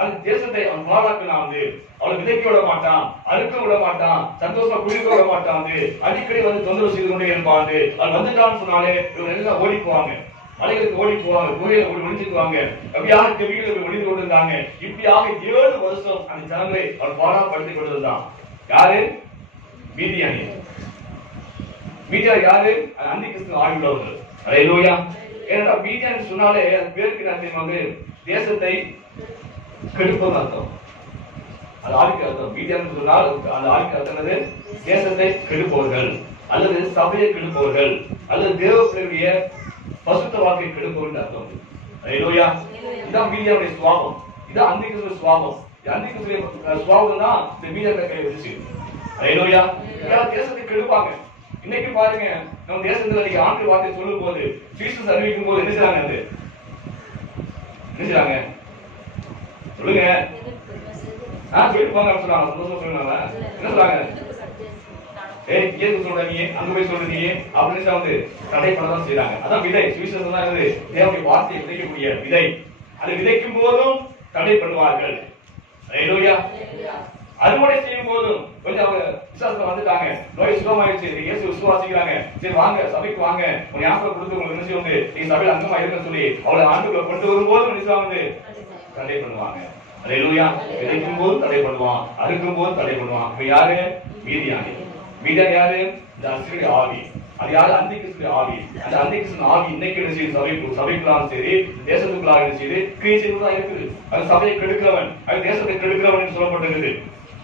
அந்த தேசத்தை அவன் பாழாக்கினான். அவளை விதைக்க விட மாட்டான், அறுக்க விட மாட்டான், சந்தோஷமா குளிக்க விட மாட்டான். அடிக்கடி வந்து தொந்தரவு செய்து கொண்டே இருப்பான். அவன் வந்துட்டான்னு சொன்னாலே இவங்க எல்லாம் ஓடி போவாங்க, மலைகளுக்கு ஓடி போவாங்க, குகையில ஒளிஞ்சுக்குவாங்க. அப்படியாக கெவிகளை ஒளிந்து கொண்டிருந்தாங்க. இப்படியாக 7 வருஷம் அந்த ஜனங்களை அவன் பாடாப்படுத்திக் கொண்டிருந்தான். யாரு? மீதியானி. மீதியா யாரு? அந்திகிறிஸ்து ஆவியுள்ளவர்கள். அல்லேலூயா. ஏன்னா மீதியான்னு சொன்னாலே பேருக்கு அர்த்தம் வந்து தேசத்தை கெடுப்பது அர்த்தம். அது ஆவிக்கு அர்த்தம். மீதியான்னு சொன்னால் அந்த ஆவிக்கு அர்த்தம் தேசத்தை கெடுப்பவர்கள் அல்லது சபையை கெடுப்பவர்கள் அல்லது தேவ பிள்ளையுடைய பசுத்த வாழ்க்கை கெடுப்பவர்கள் அர்த்தம். அல்லேலூயா. இதான் மீதியாவுடைய சுவாபம். இதான் அந்திகிறிஸ்து சுவாபம். அந்திகிறிஸ்து சுவாபம் தான் இந்த மீதியா கை வச்சு. அல்லேலூயா. தேசத்தை கெடுப்பாங்க. இன்னைக்கு பாருங்க, நம்ம தேசத்துல நீங்க ஆண்டு வார்த்தை சொல்லும் போது சீசஸ் அறிவிக்கும் போது என்ன செய்றாங்க? அது என்ன செய்றாங்க? சொல்லுங்க. சொல்லிட்டு போங்க சொல்றாங்க. சந்தோஷமா சொல்லுங்க. என்ன சொல்றாங்க? ஏன் சொல்ற நீ அங்க போய் சொல்ற நீ அப்படின்னு வந்து தடை பண்ணதான் செய்யறாங்க. அதான் விதை. சுவிசேஷம் தான் தேவனுடைய வார்த்தையை விதைக்கக்கூடிய விதை. அதை விதைக்கும் போதும் தடை பண்ணுவார்கள். அல்லேலூயா. அறுவடை செய்யும் போதும் கொஞ்சம் அவங்க விசுவாசத்துல வந்துட்டாங்க, நோய் சுகமாயிடுச்சு, இயேசு விசுவாசிக்கிறாங்க, சரி வாங்க சபைக்கு வாங்க, உங்க ஞாபகம் கொடுத்து உங்களுக்கு என்ன செய்யும் நீங்க சபையில அங்கமா இருக்குன்னு சொல்லி அவளை ஆண்டுகளை கொண்டு வரும்போது வந்து தடை பண்ணுவாங்க. அல்லேலூயா. விதைக்கும் போது தடை பண்ணுவான், அறுக்கும் போது தடை பண்ணுவான். இப்ப யாரு? மீதியானி. மீதியானி யாரு? இந்த அசுரிய ஆவி. அது யாரு? அந்திகிறிஸ்து ஆவி. அந்த அந்திகிறிஸ்து ஆவி இன்னைக்கு என்ன செய்யும்? சபைக்குள்ளாலும் சரி தேசத்துக்குள்ளாக சரி கிரியை செய்வதுதான் இருக்குது. அது சபையை கெடுக்கிறவன், அது தேசத்தை கெடுக்கிறவன் சொல்லப்பட்டிருக்குது.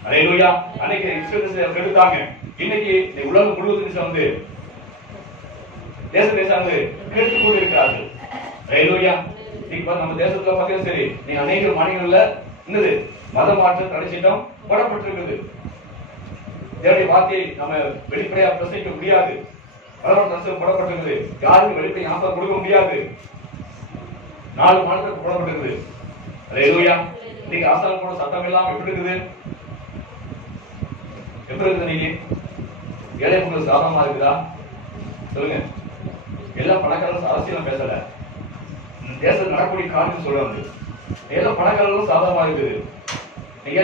அல்லேலூயா. அன்னைக்கு இஸ்ரவேல் கெடுத்தாங்க. இன்னைக்கு உலகம் முழுவதும் வந்து தேசம் வந்து கெடுத்து கொண்டு இருக்கிறார்கள். அல்லேலூயா. இன்னைக்கு நம்ம தேசத்துல பார்த்தீங்கன்னா சரி நீங்க அநேக மாநிலங்கள்ல என்னது மத மாற்றம் தடை சட்டம் போடப்பட்டிருக்குது. தேவனுடைய வார்த்தையை நம்ம வெளிப்படையா பிரசங்கிக்க முடியாது. போடப்பட்டிருக்குது. யாருக்கும் வெளிப்படை ஞாபகம் கொடுக்க முடியாது. 4 மாநிலத்தில் போடப்பட்டிருக்குது. அல்லேலூயா. இன்னைக்கு அரசாங்கம் போட சட்டம் எல்லாம் எப்படி இருக்குது? எப்படி இருக்குது? நீங்க ஏழை மக்கள் சாதகமா இருக்குதா? சொல்லுங்க. எல்லா பணக்காரர்களும் அரசியலும் பேசல, தேசத்தில் நடக்கூடிய காரணம் சொல்றாங்க. எல்லா பணக்காரர்களும் சாதகமா இருக்குது. நீங்க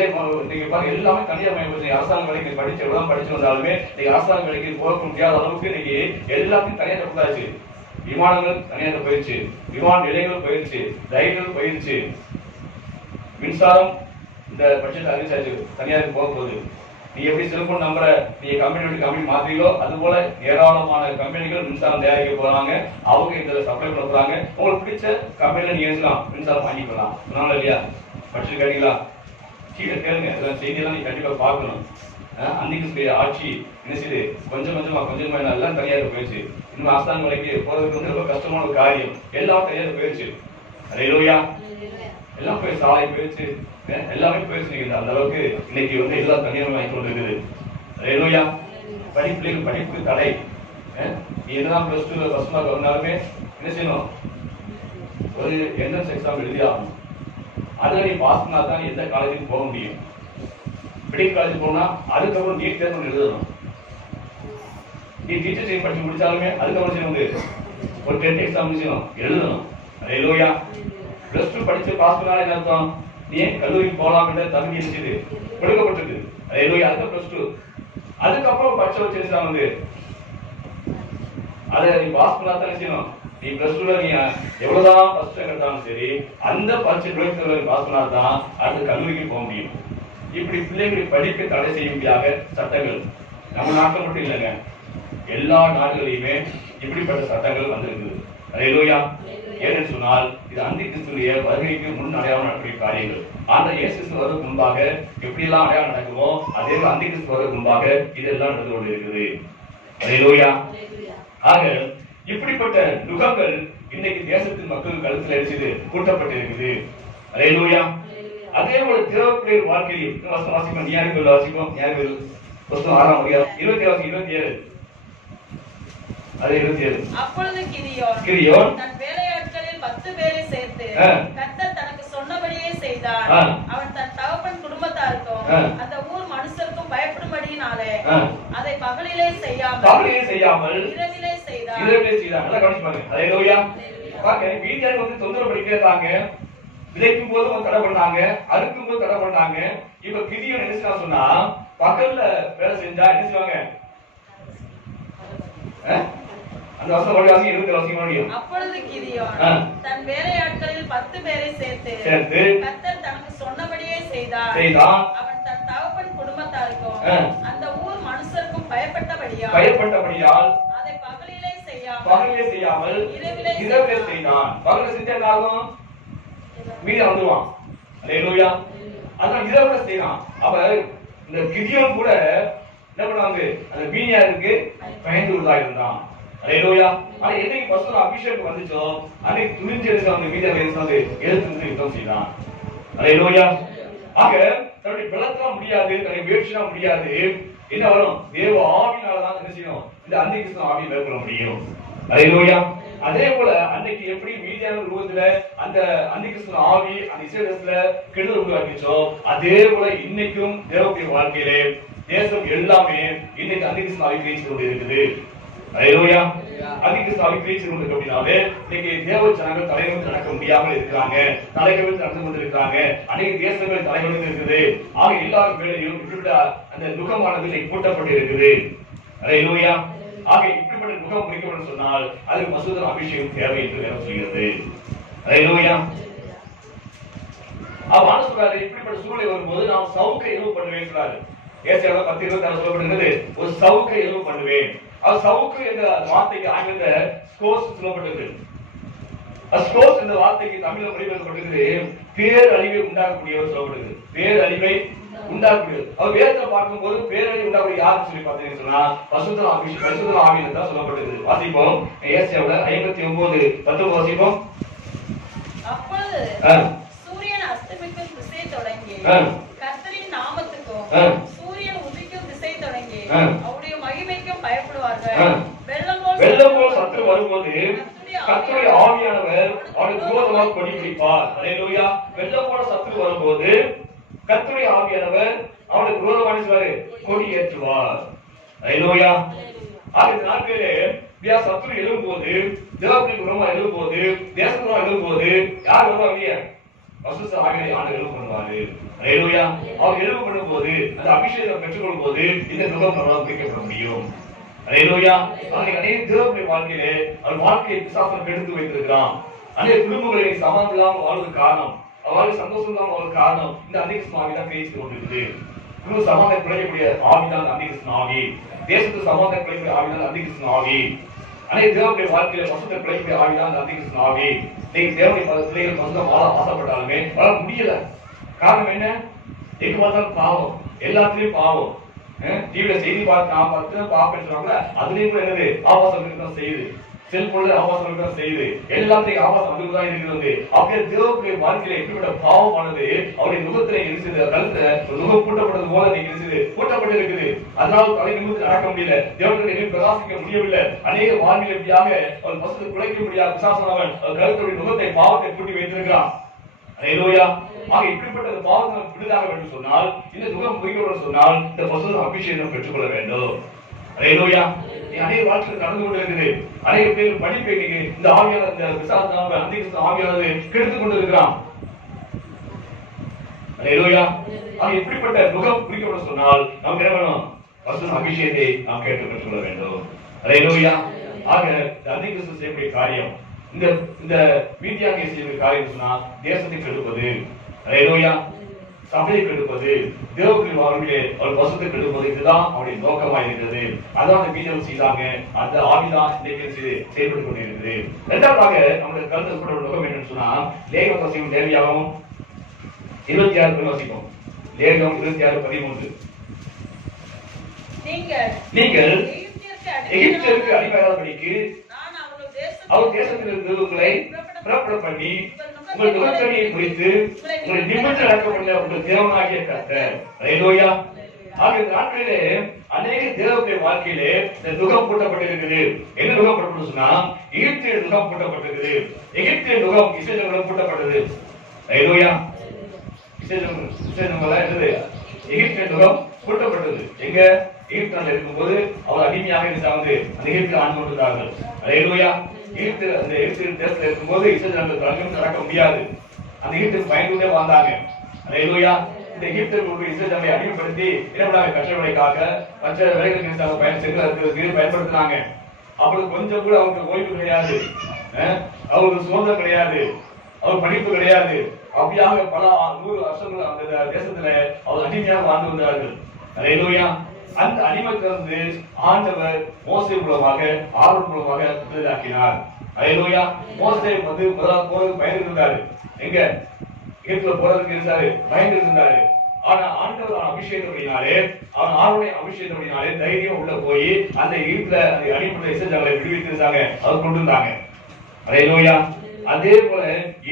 பாருங்க, எல்லாமே தனியார் மயம். அரசாங்க வேலைக்கு படிச்சு எவ்வளவு படிச்சு வந்தாலுமே நீங்க அரசாங்க வேலைக்கு போக முடியாத அளவுக்கு இன்னைக்கு எல்லாத்தையும் தனியார் கொடுத்தாச்சு. விமானங்கள் தனியார் போயிடுச்சு, விமான நிலையங்கள் போயிடுச்சு, ரயில்கள் போயிடுச்சு, மின்சாரம் இந்த பட்ஜெட் அறிவிச்சாச்சு தனியாருக்கு போக போகுது. நீ எப்படி செல்போன் நம்பரை நீங்க கம்பெனி மாத்தீங்களோ அது போல ஏராளமான கம்பெனிகள் மின்சாரம் தயாரிக்க போறாங்க. அவங்க இதுல சப்ளை பண்ண போறாங்க. உங்களுக்கு பிடிச்ச கம்பெனில நீங்க எடுக்கலாம், மின்சாரம் வாங்கிக்கலாம். சொன்னாங்க இல்லையா? பட்ஜெட் கேட்டீங்களா? கீழே கேளுங்க. இதெல்லாம் செய்தியெல்லாம் நீங்க கண்டிப்பா பார்க்கணும். அன்னைக்கு ஆட்சி என்ன செய்யுது? கொஞ்சம் கொஞ்சமா எல்லாம் தனியார் போயிடுச்சு. இன்னும் அரசாங்க வேலைக்கு போறதுக்கு வந்து ரொம்ப கஷ்டமான ஒரு காரியம். எல்லாம் தனியார் போயிடுச்சு. அல்லேலூயா. எல்லாம் போய் சாலை போயிடுச்சு, எல்லாமே போயிடுச்சு. அந்த அளவுக்கு இன்னைக்கு வந்து எல்லாம் தனியார் வாங்கி கொண்டு இருக்குது. அல்லேலூயா. படிப்புக்கு தடை. நீ என்னதான் +2 ஃபர்ஸ்ட் மார்க் வந்தாலுமே என்ன செய்யணும்? ஒரு என்ட்ரன்ஸ் எக்ஸாம் எழுதி ஆகணும். அதுல நீ பாஸ் பண்ணா தான் எந்த காலேஜுக்கு போக முடியும். மெடிக்கல் காலேஜ் போனா அதுக்கப்புறம் நீட் தேர்வு எழுதணும். நீ டீச்சர் ட்ரெயினிங் படிச்சு முடிச்சாலுமே அதுக்கப்புறம் செய்யணும் ஒரு 10th எக்ஸாம் எழுதணும். அல்லேலூயா. +2 படிச்சு பாஸ் பண்ணாலே என்ன அர்த்தம்? நீ கல்லூரிக்கு போலாம் என்ற தகுதி இருந்துச்சு கொடுக்கப்பட்டிருக்கு. அல்லேலூயா. அதுக்கு +2 அதுக்கப்புறம் பட்ச வச்சு வந்து அதை நீ பாஸ் பண்ணா தான் செய்யணும். நீ +2ல நீ எவ்வளவுதான் ஃபர்ஸ்ட் ரேங்க் எடுத்தாலும் சரி அந்த பரீட்சை பாஸ் பண்ணாதான் அடுத்த கல்லூரிக்கு போக முடியும். இப்படி பிள்ளைகளை படிக்க தடை செய்யும்படியாக சட்டங்கள் நம்ம நாட்டில் மட்டும் இல்லைங்க, எல்லா நாடுகளிலுமே இப்படிப்பட்ட சட்டங்கள் வந்திருக்குது. அல்லேலூயா. ஏனென்று சொன்னால் இது அந்தி கிறிஸ்துடைய வருகைக்கு முன் அடையாளம் நடக்கூடிய காரியங்கள். ஆனா இயேசு கிறிஸ்து வருவதற்கு முன்பாக எப்படியெல்லாம் அடையாளம் நடக்குமோ அதே போல அந்தி கிறிஸ்து வருவதற்கு முன்பாக இதெல்லாம் நடந்து கொண்டு இருக்குது. அல்லேலூயா. ஆக இப்படிப்பட்ட நுகங்கள் இன்னைக்கு தேசத்தின் மக்கள் கழுத்தில் அடிச்சது கூட்டப்பட்டிருக்குது. அல்லேலூயா. அதே போல தேவனுடைய வாழ்க்கையில் வாசிப்போம். நியாயங்கள் வாசிப்போம். நியாயங்கள் புத்தகம் 6ஆம் அதிகாரம் 27. அது 27. அப்பொழுது கிதியோன் தன் வேலையாட்களில் 10 பேரை சேர்த்து கர்த்தர் தனக்கு சொன்னபடியே செய்தார். அவன் தன் தகப்பன் குடும்பத்தாருக்கும் அந்த ஊர் மனுஷருக்கும் பயப்படும்படியினாலே அதை பகலிலே செய்யாமல் இரவிலே செய்தார். நல்லா கவனிச்சு பாருங்க. அல்லேலூயா. பாருங்க, மீதியார் வந்து தொந்தரவு பண்ணிட்டேறாங்க. விதைக்கும் போது தடை பண்ணாங்க, அறுக்கும் போது தடை பண்ணாங்க. இப்ப கிதியோன் என்ன சொன்னா, பகல்ல வேலை செஞ்சா என்ன செய்வாங்க? அந்த வசனம் வாசி 20 வாசிக்க முடியும். அப்பொழுது கிதியோன் தன் வேலையாட்களில் 10 பேரை சேர்த்து கர்த்தர் தனக்கு சொன்னபடியே செய்தார். அவன் தன் தகப்பன் குடும்பத்தாருக்கும் அந்த ஊர் மனுஷருக்கும் பயப்பட்டபடியால் அதை பகலிலே செய்யாமல் இரவிலே செய்தான். பகல்ல செஞ்சாலும் மீதி வந்துருவான். அல்லேலூயா. அதான் இரவுல செய்யலாம். அப்ப இந்த கிதியோன் கூட என்ன பண்ணுவாங்க, அந்த மீனியாருக்கு பயந்து உள்ளதா இருந்தான். அல்லேலூயா. ஆனா என்னைக்கு பசுல அபிஷேகம் வந்துச்சோ அன்னைக்கு துணிஞ்சு அந்த மீதியா எழுத்து யுத்தம் செய்தான். அல்லேலூயா. ஆக தன்னுடைய பலத்தா முடியாது, தன்னுடைய முயற்சியா முடியாது. என்ன வரும்? தேவ ஆவினாலதான் என்ன செய்யணும், இந்த அந்தி கிறிஸ்து ஆவி மேற்கொள்ள முடியும். அல்லேலூயா. அதே போல அன்னைக்கு எப்படி மீதியான ரூபத்துல அந்த அந்தி கிறிஸ்து ஆவி அந்த இஸ்ரவேல்ல கெடுதல் உருவாக்கிச்சோ அதே போல இன்னைக்கும் தேவனுடைய வாழ்க்கையிலே தேசம் எல்லாமே இன்னைக்கு அந்தி கிறிஸ்து ஆவி பேசி கொண்டு இருக்குது. அல்லேலூயா. அந்தி கிறிஸ்து ஆவி பேசி கொண்டு இருக்கு அப்படின்னாலே இன்னைக்கு தேவ ஜனங்கள் தலைவர்கள் நடக்க முடியாமல் இருக்கிறாங்க, தலைவர்கள் நடந்து கொண்டு இருக்கிறாங்க, அநேக தேசங்கள் தலைவர்கள் இருக்குது. ஆக எல்லாரும் மேலையும் இப்படிப்பட்ட அந்த நுகமானது இன்னைக்கு கூட்டப்பட்டு இருக்குது. அல்லேலூயா. ஆக இப்படிப்பட்ட முகம் குறிக்கப்படும் சொன்னால் அது மசூதர் அபிஷேகம் தேவை என்று வேற சொல்கிறது. அல்லேலூயா. அவன் சொல்றாரு, இப்படிப்பட்ட சூழ்நிலை வரும்போது நான் சவுக்கை எலும்பு பண்ணுவேன் சொல்றாரு. ஏசாயா 10:26 சொல்லப்படுகிறது, ஒரு சவுக்கை எலும்பு பண்ணுவேன். அவர் சவுக்கு என்ற வார்த்தைக்கு ஆங்கில ஸ்கோஸ் சொல்லப்பட்டது. ஸ்கோஸ் என்ற வார்த்தைக்கு தமிழ்ல மொழிபெயர்க்கப்பட்டது பேரழிவை உண்டாக்கக்கூடியவர் சொல்லப்படுது. பேரழிவை உண்டாக்குவது. அவர் வேதத்தை பார்க்கும்போது பேரழிவு உண்டாக்குவது யாருன்னு சொல்லி பார்த்தீங்கன்னு சொன்னா பரிசுத்த ஆவியினர் தான் சொல்லப்பட்டது. வாசிப்போம். ஏசாயாவுல 59:19 வாசிப்போம். அப்பொழுது சூரியன் அஸ்தமிக்கும் திசை தொடங்கி கர்த்தரின் நாமத்துக்கும் சூரியன் உதிக்கும் திசை தொடங்கி அவருடைய மகிமைக்கும் பயப்படுவார்கள். வெள்ளம் போல் சத்துரு வரும்போது கர்த்தருடைய ஆவியானவர் அவருக்கு விரோதமாக கொடி பிடிப்பார். அல்லேலூயா. வெள்ளம் போல சத்துரு வரும்போது கர்த்தருடைய ஆவியானவர் அவனுக்கு விரோதமாக கொடி ஏற்றுவார். அல்லேலூயா. ஆக இந்த நாட்களிலே சத்துரு எழும்போது, தேவனுக்கு விரோதமாக எழும்போது, தேசத்துக்கு எழும்போது யார் வருவாங்க? பசுத்த ஆவியை ஆண்டு எழுப்பு பண்ணுவாரு. அல்லேலூயா. அவர் எழுப்பு பண்ணும்போது அந்த அபிஷேகம் பெற்றுக்கொள்ளும் போது இந்த நுகம் நம்மளால் பிடிக்கப்பட முடியும். அல்லேலூயா. அநேக தேவனுடைய வாழ்க்கையிலே அவர் வாழ்க்கையை பிசாசன் கெடுத்து வைத்திருக்கிறான். அநேக குடும்பங்களை சமாதானம் இல்லாமல் வாழ்வதற்கு காரணம், அவருக்கு சந்தோஷம் இல்லாமல் வாழ்வதற்கு காரணம் இந்த அந்தி கிறிஸ்து ஆவி தான் பேசிக் கொண்டிருக்குது. குடும்ப சமாதானம் குறையக்கூடிய ஆவிதான் அந்தி கிறிஸ்து ஆவி. தேசத்து சமாதானம் குறையக்கூடிய ஆவிதான் அந்தி கிறிஸ்து ஆவி. அநேக தேவனுடைய வாழ்க்கையில வசத்தை குறையக்கூடிய ஆவிதான் அந்தி கிறிஸ்து ஆவி. நீங்க தேவனுடைய பிள்ளைகள் சொந்தம் வாழ ஆசைப்பட்டாலுமே வாழ முடியல. காரணம் என்ன? எங்க பார்த்தாலும் பாவம், எல்லாத்திலையும் பாவம். டிவில செய்தி பார்த்து பாப்பேன்னு சொல்றாங்க, அதுலயும் கூட என்னது ஆபாசம் இருக்கதான் செய்யுது. செல்போன்ல ஆபாசம் இருக்கதான் செய்யுது. எல்லாத்தையும் ஆபாசம் அதுதான் இருக்கிறது. அப்படியே தேவனுடைய வாழ்க்கையில எப்படிப்பட்ட பாவமானது அவருடைய முகத்திலே இருக்குது, கழுத்துல முகம் கூட்டப்பட்டது போல இருக்குது, கூட்டப்பட்டு இருக்குது. அதனால தலை நிமிர்ந்து நடக்க முடியல, தேவனுடைய பிரகாசிக்க முடியவில்லை. அநேக வாழ்வில் எப்படியாக அவர் பசுத்தை குலைக்க முடியாத பிசாசனவன் கழுத்துடைய முகத்தை பாவத்தை கூட்டி வைத்திருக்கிறான். அல்லேலூயா. ஆக இப்படிப்பட்ட பாவங்கள் விடுதலாக வேண்டும் சொன்னால், இந்த முகம் குறிக்கப்பட சொன்னால் இந்த பசுத்த அபிஷேகம் பெற்றுக்கொள்ள வேண்டும். அல்லேலூயா. அநேக வாழ்க்கையில் நடந்து கொண்டிருக்கிறது. அநேக பேர் படிப்பை இந்த ஆவியானது இந்த பிசாசான அந்தி கிறிஸ்து ஆவியானது கெடுத்துக் கொண்டிருக்கிறான். அல்லேலூயா. ஆக இப்படிப்பட்ட முகம் குறிக்கப்பட சொன்னால் நமக்கு என்ன வேணும்? பசுத்த அபிஷேகத்தை நாம் கேட்டு பெற்றுக்கொள்ள வேண்டும். அல்லேலூயா. ஆக அந்தி கிறிஸ்து செய்யக்கூடிய காரியம், இந்த மீதியாக செய்யக்கூடிய காரியம் சொன்னா தேசத்தை கெடுப்பது. அல்லேலூயா. சபையை கெடுப்பது, தேவனுடைய வாழ்விலே அவர் பசுத்தை கெடுப்பது, இதுதான் அவருடைய நோக்கமாக இருக்கிறது. அதான் அந்த மீதியம் செய்தாங்க. அந்த ஆவிதான் இன்றைக்கு செயல்பட்டு கொண்டிருக்கிறது. இரண்டாவதாக நம்முடைய கருத்து சொல்லப்பட்ட நோக்கம் என்னன்னு சொன்னா, லேவியம் வசிக்கும் லேவியாகவும் 26 வசிக்கும். லேவியம் 26:13. நீங்கள் எகிப்தியருக்கு அடிமையாதபடிக்கு அவர் தேசத்திலிருந்து உங்களை புறப்பட பண்ணி உங்கள் நுகத்தடியை குறித்து உங்களை நிமிர்ந்து நடக்க பண்ண உங்கள் தேவனாகிய கர்த்தர். ஹல்லேலூயா. ஆகிய நாட்களிலே அநேக தேவனுடைய வாழ்க்கையிலே இந்த நுகம் பூட்டப்பட்டிருக்குது. என்ன நுகம் பூட்டப்பட்டு சொன்னா, எகிப்திய நுகம் பூட்டப்பட்டிருக்குது. எகிப்திய நுகம் இஸ்ரவேல் நுகம் பூட்டப்பட்டது. ஹல்லேலூயா. எகிப்திய நுகம் பூட்டப்பட்டது. எங்க? எகிப்தில் இருக்கும்போது அவர் அடிமையாக இருந்தாங்க. அந்த எகிப்தில் ஆண்டு கொண்டிருந்தார்கள். ஹல்லேலூயா. அந்த எகிப்து தேசத்துல இருக்கும்போது இஸ்ரவேல் தங்கம் நடக்க முடியாது. அந்த எகிப்துக்கு பயந்துட்டே வாழ்ந்தாங்க. ஹல்லேலூயா. இந்த எகிப்தில் இஸ்ரவேலை அடிமைப்படுத்தி இரண்டாவது கட்டளைக்காக மற்ற வேலைகளுக்கு பயன் செல்வதற்கு பயன்படுத்தினாங்க. அப்படி கொஞ்சம் கூட அவங்களுக்கு ஓய்வு கிடையாது, அவங்களுக்கு சுதந்திரம் கிடையாது, அவர் படிப்பு கிடையாது. அப்படியாக பல 100 வருஷங்கள் அந்த தேசத்துல அவர் அடிமையாக வாழ்ந்து வந்தார்கள். ஹல்லேலூயா. அந்த அடிமைத்திலிருந்து ஆண்டவர் மோசே மூலமாக ஆரோன் மூலமாக விடுதலையாக்கினார். ஹல்லேலூயா. மோசே முதலாவது போறதுக்கு பயந்து இருந்தாரு. எங்க? எகிப்துல போறதுக்கு இருந்தாரு, பயந்து இருந்தாரு. ஆனா ஆண்டவர் அபிஷேகத்தினாலே, அவன் ஆரோனை அபிஷேகத்தினாலே தைரியம் உள்ள போய் அந்த எகிப்துல அந்த அடிமைப்பட்ட இஸ்ரவேலை விடுவித்திருந்தாங்க, அவர் கொண்டு வந்தாங்க. ஹல்லேலூயா. அதே போல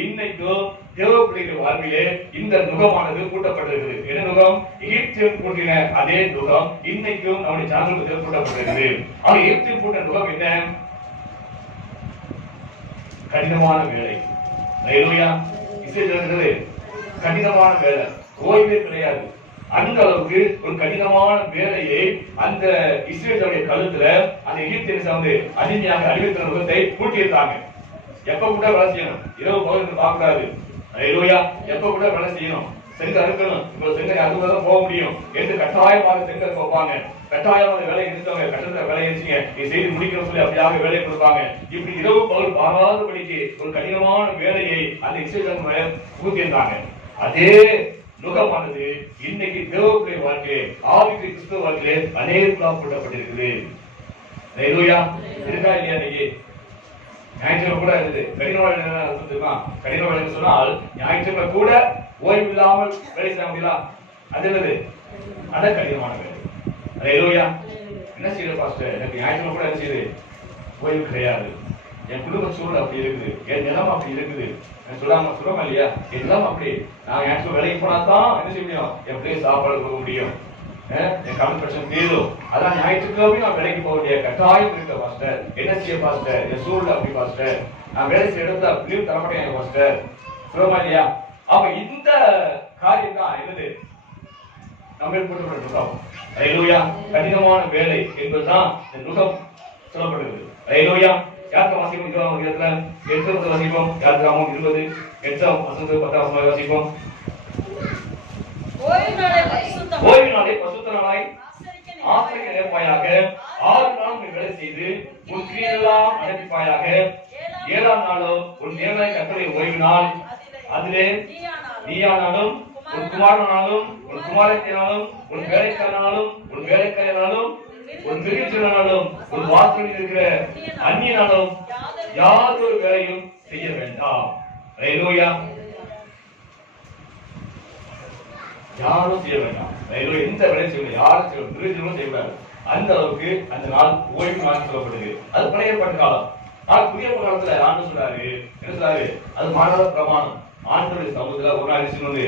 இன்னைக்கும் தேவப்பிள்ளைகள் வாழ்விலே இந்த நுகமானது கூட்டப்பட்டிருக்கிறது. என்ன நுகம்? எகிப்தியன் கூட்டின அதே நுகம் இன்னைக்கும் நம்முடைய சான்றத்தில் கூட்டப்பட்டிருக்கிறது. ஆனா எகிப்தியன் கூட்ட நுகம் என்ன? கடினமான வேலை. ஹல்லேலூயா. இஸ்ரவேலுக்கு கடினமான வேலை, ஓய்வே கிடையாது. அந்த அளவுக்கு ஒரு கடினமான வேலையை அந்த இஸ்ரவேலுடைய கழுத்துல அந்த எகிப்தியன் சார்ந்து அடிமையாக அடிமைத்த நுகத்தை கூட்டியிருந்தாங்க. எப்ப கூட வேலை செய்யணும், இரவு பகல் பார்க்க கூடாது. ஹல்லேலூயா. எப்ப கூட வேலை செய்யணும், செங்க அறுக்கணும், இப்போ செங்க அறுக்கதான் போக முடியும் என்று கட்டாயமாக செங்க வைப்பாங்க. கட்டாயமாக வேலை இருந்தவங்க கட்டத்துல வேலை இருந்துச்சுங்க, நீ செய்து முடிக்கணும் சொல்லி அப்படியாக வேலை கொடுப்பாங்க. இப்படி இரவு பகல் பாராதபடிக்கு ஒரு கடினமான வேலையை அந்த இஸ்ரவேல் ஊத்தியிருந்தாங்க. அதே நுகமானது இன்னைக்கு தேவனுடைய வாழ்க்கையிலே, ஆவிக்குரிய கிறிஸ்துவ வாழ்க்கையிலே அநேகமாக கூட்டப்பட்டிருக்குது. ஹல்லேலூயா. இருக்கா இல்லையா? இன்னைக்கு ஞாயிற்றுக்கிழமை கூட இருக்குது. கடின வேலை சொன்னால் ஞாயிற்றுக்கிழமை கூட ஓய்வு இல்லாமல் வேலை செய்ய முடியல. அது என்னது? அத கடினமான வேலை. ஹல்லேலூயா. என்ன செய்யற பாஸ்டர், எனக்கு ஞாயிற்றுக்கிழமை கூட என்ன செய்யுது? ஓய்வு கிடையாது. என் குடும்ப சூழல் அப்படி இருக்குது, என் நிலம் அப்படி இருக்குது. சொல்றாமா இல்லையா? என் நிலம் அப்படி. நான் ஞாயிற்றுக்கிழமை வேலைக்கு போனா தான் என்ன செய்ய முடியும்? என் பிள்ளைய சாப்பாடு கொடுக்க முடியும், என் கடன் பிரச்சனை தீரும். அதான் ஞாயிற்றுக்கிழமை நான் வேலைக்கு போக வேண்டிய கட்டாயம் இருக்க பாஸ்டர். என்ன செய்ய பாஸ்டர்? என் சூழல் அப்படி பாஸ்டர். நான் வேலை செய்ய இடத்துல லீவ் தரமாட்டேன் பாஸ்டர். சொல்லுமா இல்லையா? அப்ப இந்த காரியம் தான் என்னது? நம்ம போட்டு நுகம். ஹல்லேலூயா. கடினமான வேலை என்பதுதான் இந்த நுகம் சொல்லப்படுகிறது. ஹல்லேலூயா. யாத்திரை வாசிப்போம் 20ஆம் அதிகாரத்துல 8 வாசிப்போம். யாத்திராகமம் 20 8ஆம் வசனம் 10ஆம் வசனம் வாசிப்போம். ஓய்வு நாளை பரிசுத்த நாளாய் ஆசரிக்க நினைப்பாயாக. 6 நாள் நீ வேலை செய்து உன் கிரியையெல்லாம் நடப்பிப்பாயாக. 7ஆம் நாளோ உன் தேவனாகிய கர்த்தருடைய ஓய்வு நாள். அதிலே நீயானாலும் உன் குமாரனாலும் உன் குமாரத்தினாலும் உன் வேலைக்காரனாலும் உன் வேலைக்காரனாலும் உன் மிருகத்தினாலும் உன் வாசலில் இருக்கிற அந்நியனாலும் யாதொரு வேலையும் செய்ய வேண்டாம். ஹல்லேலூயா. யாரும் செய்ய வேண்டாம். எந்த வேலையும் செய்ய யாரும் செய்ய மிருகத்திலும் செய்யக்கூடாது. அந்த அளவுக்கு அந்த நாள் ஓய்வு நாள் சொல்லப்படுது. அது பழைய ஏற்பாட்டு காலம். ஆனால் புதிய காலத்துல ஆண்டு சொல்றாரு, என்ன சொல்றாரு? அது மாறாத பிரமாணம். ஆண்டவருடைய சமூகத்துல ஒரு நாள் வந்து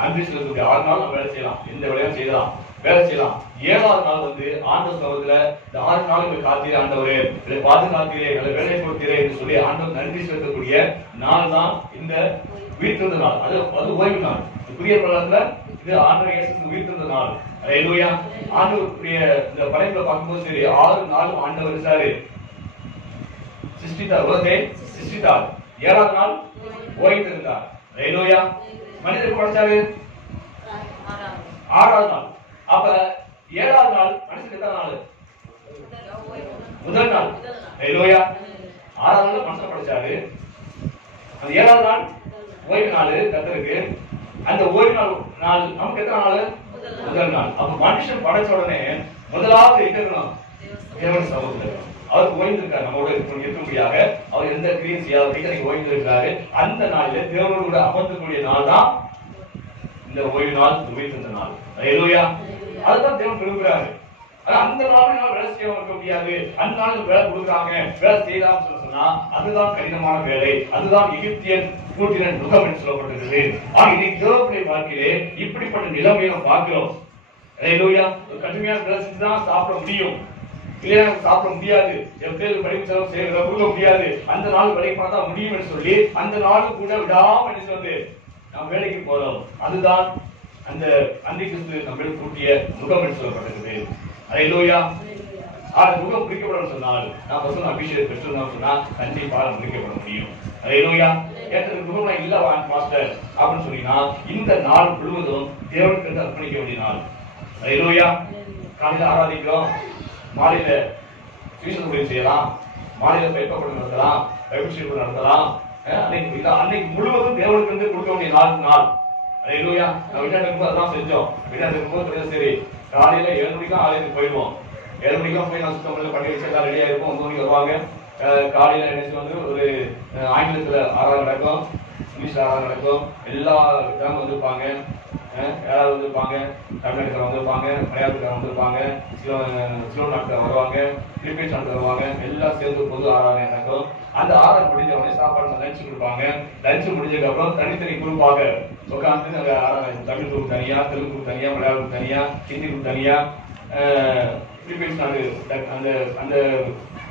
ஆண்டு சொல்லக்கூடிய 6 நாள் நம்ம வேலை செய்யலாம், எந்த வேலையும் செய்யலாம், வேலை செய்யலாம். 7ஆவது நாள் வந்து ஆண்டவர் சமூகத்துல இந்த 6 நாள் காத்தீரே ஆண்டவரே, இதை பாதுகாத்தீரே, நல்ல வேலை கொடுத்தீரே என்று சொல்லி ஆண்டவர் நன்றி செலுத்தக்கூடிய நாள் தான் இந்த உயிர்த்தெழுந்த நாள். அது ஓய்வு நாள். புதிய காலத்துல இது ஆண்டவர் இயேசு உயிர்த்தெழுந்த நாள். ஹல்லேலூயா. ஆண்டவருடைய இந்த படைப்புல பார்க்கும்போது சரி 6 நாளும் ஆண்டவர் இருந்தாரு, சிருஷ்டித்தார், உலகத்தை சிருஷ்டித்தார். 7ஆவது நாள் ஓய்ந்திருந்தார். ஹல்லேலூயா. மனிதருக்கு படைச்சாரு 6ஆவது நாள். அப்ப 7ஆவது நாள் மனுஷனுக்கு எத்தனை நாள்? முதல் நாள். ஹல்லேலூயா. 6ஆவது நாள் மனுஷன் படைச்சாரு. அந்த 7ஆவது நாள் ஓய்வு நாள் கர்த்தருக்கு. அந்த ஓய்வு நாள் நமக்கு எத்தனை நாள்? முதல் நாள். அப்ப மனுஷன் படைச்ச உடனே முதலாவது எங்க இருக்கணும்? தேவன் சமூகத்தில். அவர் ஓய்ந்திருக்கார், நம்மோட இருக்கும்படியாக. அவர் எந்த கிரியும் செய்யாத ஓய்ந்திருக்கிறாரு. அந்த நாளில தேவனோடு கூட அமர்ந்தக்கூடிய நாள் தான் இந்த ஓய்வு நாள், உயிர்த்த நாள். ஹல்லேலூயா. அதுதான் தேவன் விரும்புகிறாரு. அந்த நாள் வேலை செய்ய இருக்க முடியாது, அந்த நாள் வேலை கொடுக்குறாங்க, வேலை செய்யலாம்னு சொன்னா அதுதான் கடினமான வேலை. அதுதான் எகிப்தியன் கூட்டினன் நுகம் என்று சொல்லப்பட்டிருக்கிறது. ஆனா இன்னைக்கு தேவனுடைய வாழ்க்கையிலே இப்படிப்பட்ட நிலைமையை நம்ம பார்க்கிறோம். ஹல்லேலூயா. கடுமையான வேலை செஞ்சுதான் சாப்பிட முடியும், இல்லையா சாப்பிட முடியாது, எப்படியாவது படிப்பு செலவு செய்ய கொடுக்க முடியாது, அந்த நாள் வேலைக்கு பார்த்தா முடியும் என்று சொல்லி அந்த நாள் கூட விடாம என்ன சொல்றது நாம் வேலைக்கு போறோம். அதுதான் அந்த அன்றைக்கு நம்மளுக்கு கூட்டிய நுகம் என்று சொல்லப்பட்டிருக்கிறது. ஹல்லேலூயா. அந்த நுகம் குறிக்கப்படும் சொன்னால் நான் பசங்க அபிஷேகம் பெற்றோம் சொன்னா கண்டிப்பாக முடிக்கப்பட முடியும். ஹல்லேலூயா. எனக்கு நுகம் இல்ல மாஸ்டர் அப்படின்னு சொன்னீங்கன்னா இந்த நாள் முழுவதும் தேவனுக்கு அர்ப்பணிக்க வேண்டிய நாள். ஹல்லேலூயா. காலையில ஆராதிக்கிறோம், மாலையில சுவிசேஷம் செய்யலாம், மாலையில பைப்பப்படம் நடத்தலாம், பைபிள் ஸ்டடி நடத்தலாம். அன்னைக்கு முழுவதும் தேவனுக்கு கொடுக்க வேண்டிய நாள். ஹல்லேலூயா. நான் விளையாட்டு அதான் செஞ்சோம். விளையாட்டு சரி காலையில 7 மணிக்கு ஆலயத்துக்கு போயிடுவோம். 7 மணிக்கு போய் நான் சுத்தம் பண்ணி வச்சு எல்லாம் ரெடியா இருக்கும். 9 மணிக்கு வருவாங்க. காலையில நினைச்சு வந்து ஒரு ஆங்கிலத்துல ஆராதனை நடக்கும், இங்கிலீஷ்ல ஆராதனை நடக்கும். எல்லா விதமும் வந்திருப்பாங்க. யாராவது வந்திருப்பாங்க, தமிழ்நாட்டுக்காரங்க வந்திருப்பாங்க, மலையாளத்துக்காரங்க வந்திருப்பாங்க, சிலோ நாட்டுல வருவாங்க, பிலிப்பைன்ஸ் நாட்டுல வருவாங்க. எல்லாம் சேர்ந்து பொது ஆராதனை நடக்கும். அந்த ஆராதனை முடிஞ்ச உடனே சாப்பாடு லஞ்ச் கொடுப்பாங்க. லஞ்ச் முடிஞ்சதுக்கு அப்புறம் தனித்தனி குரூப்பாக உட்காந்து ஆராதனை, தமிழ் குரூப் தனியா, தெலுங்கு குரூப் தனியா, மலையாள குரூப் தனியா, ஹிந்தி குரூப் தனியா, பிலிப்பைன்ஸ் நாடு அந்த அந்த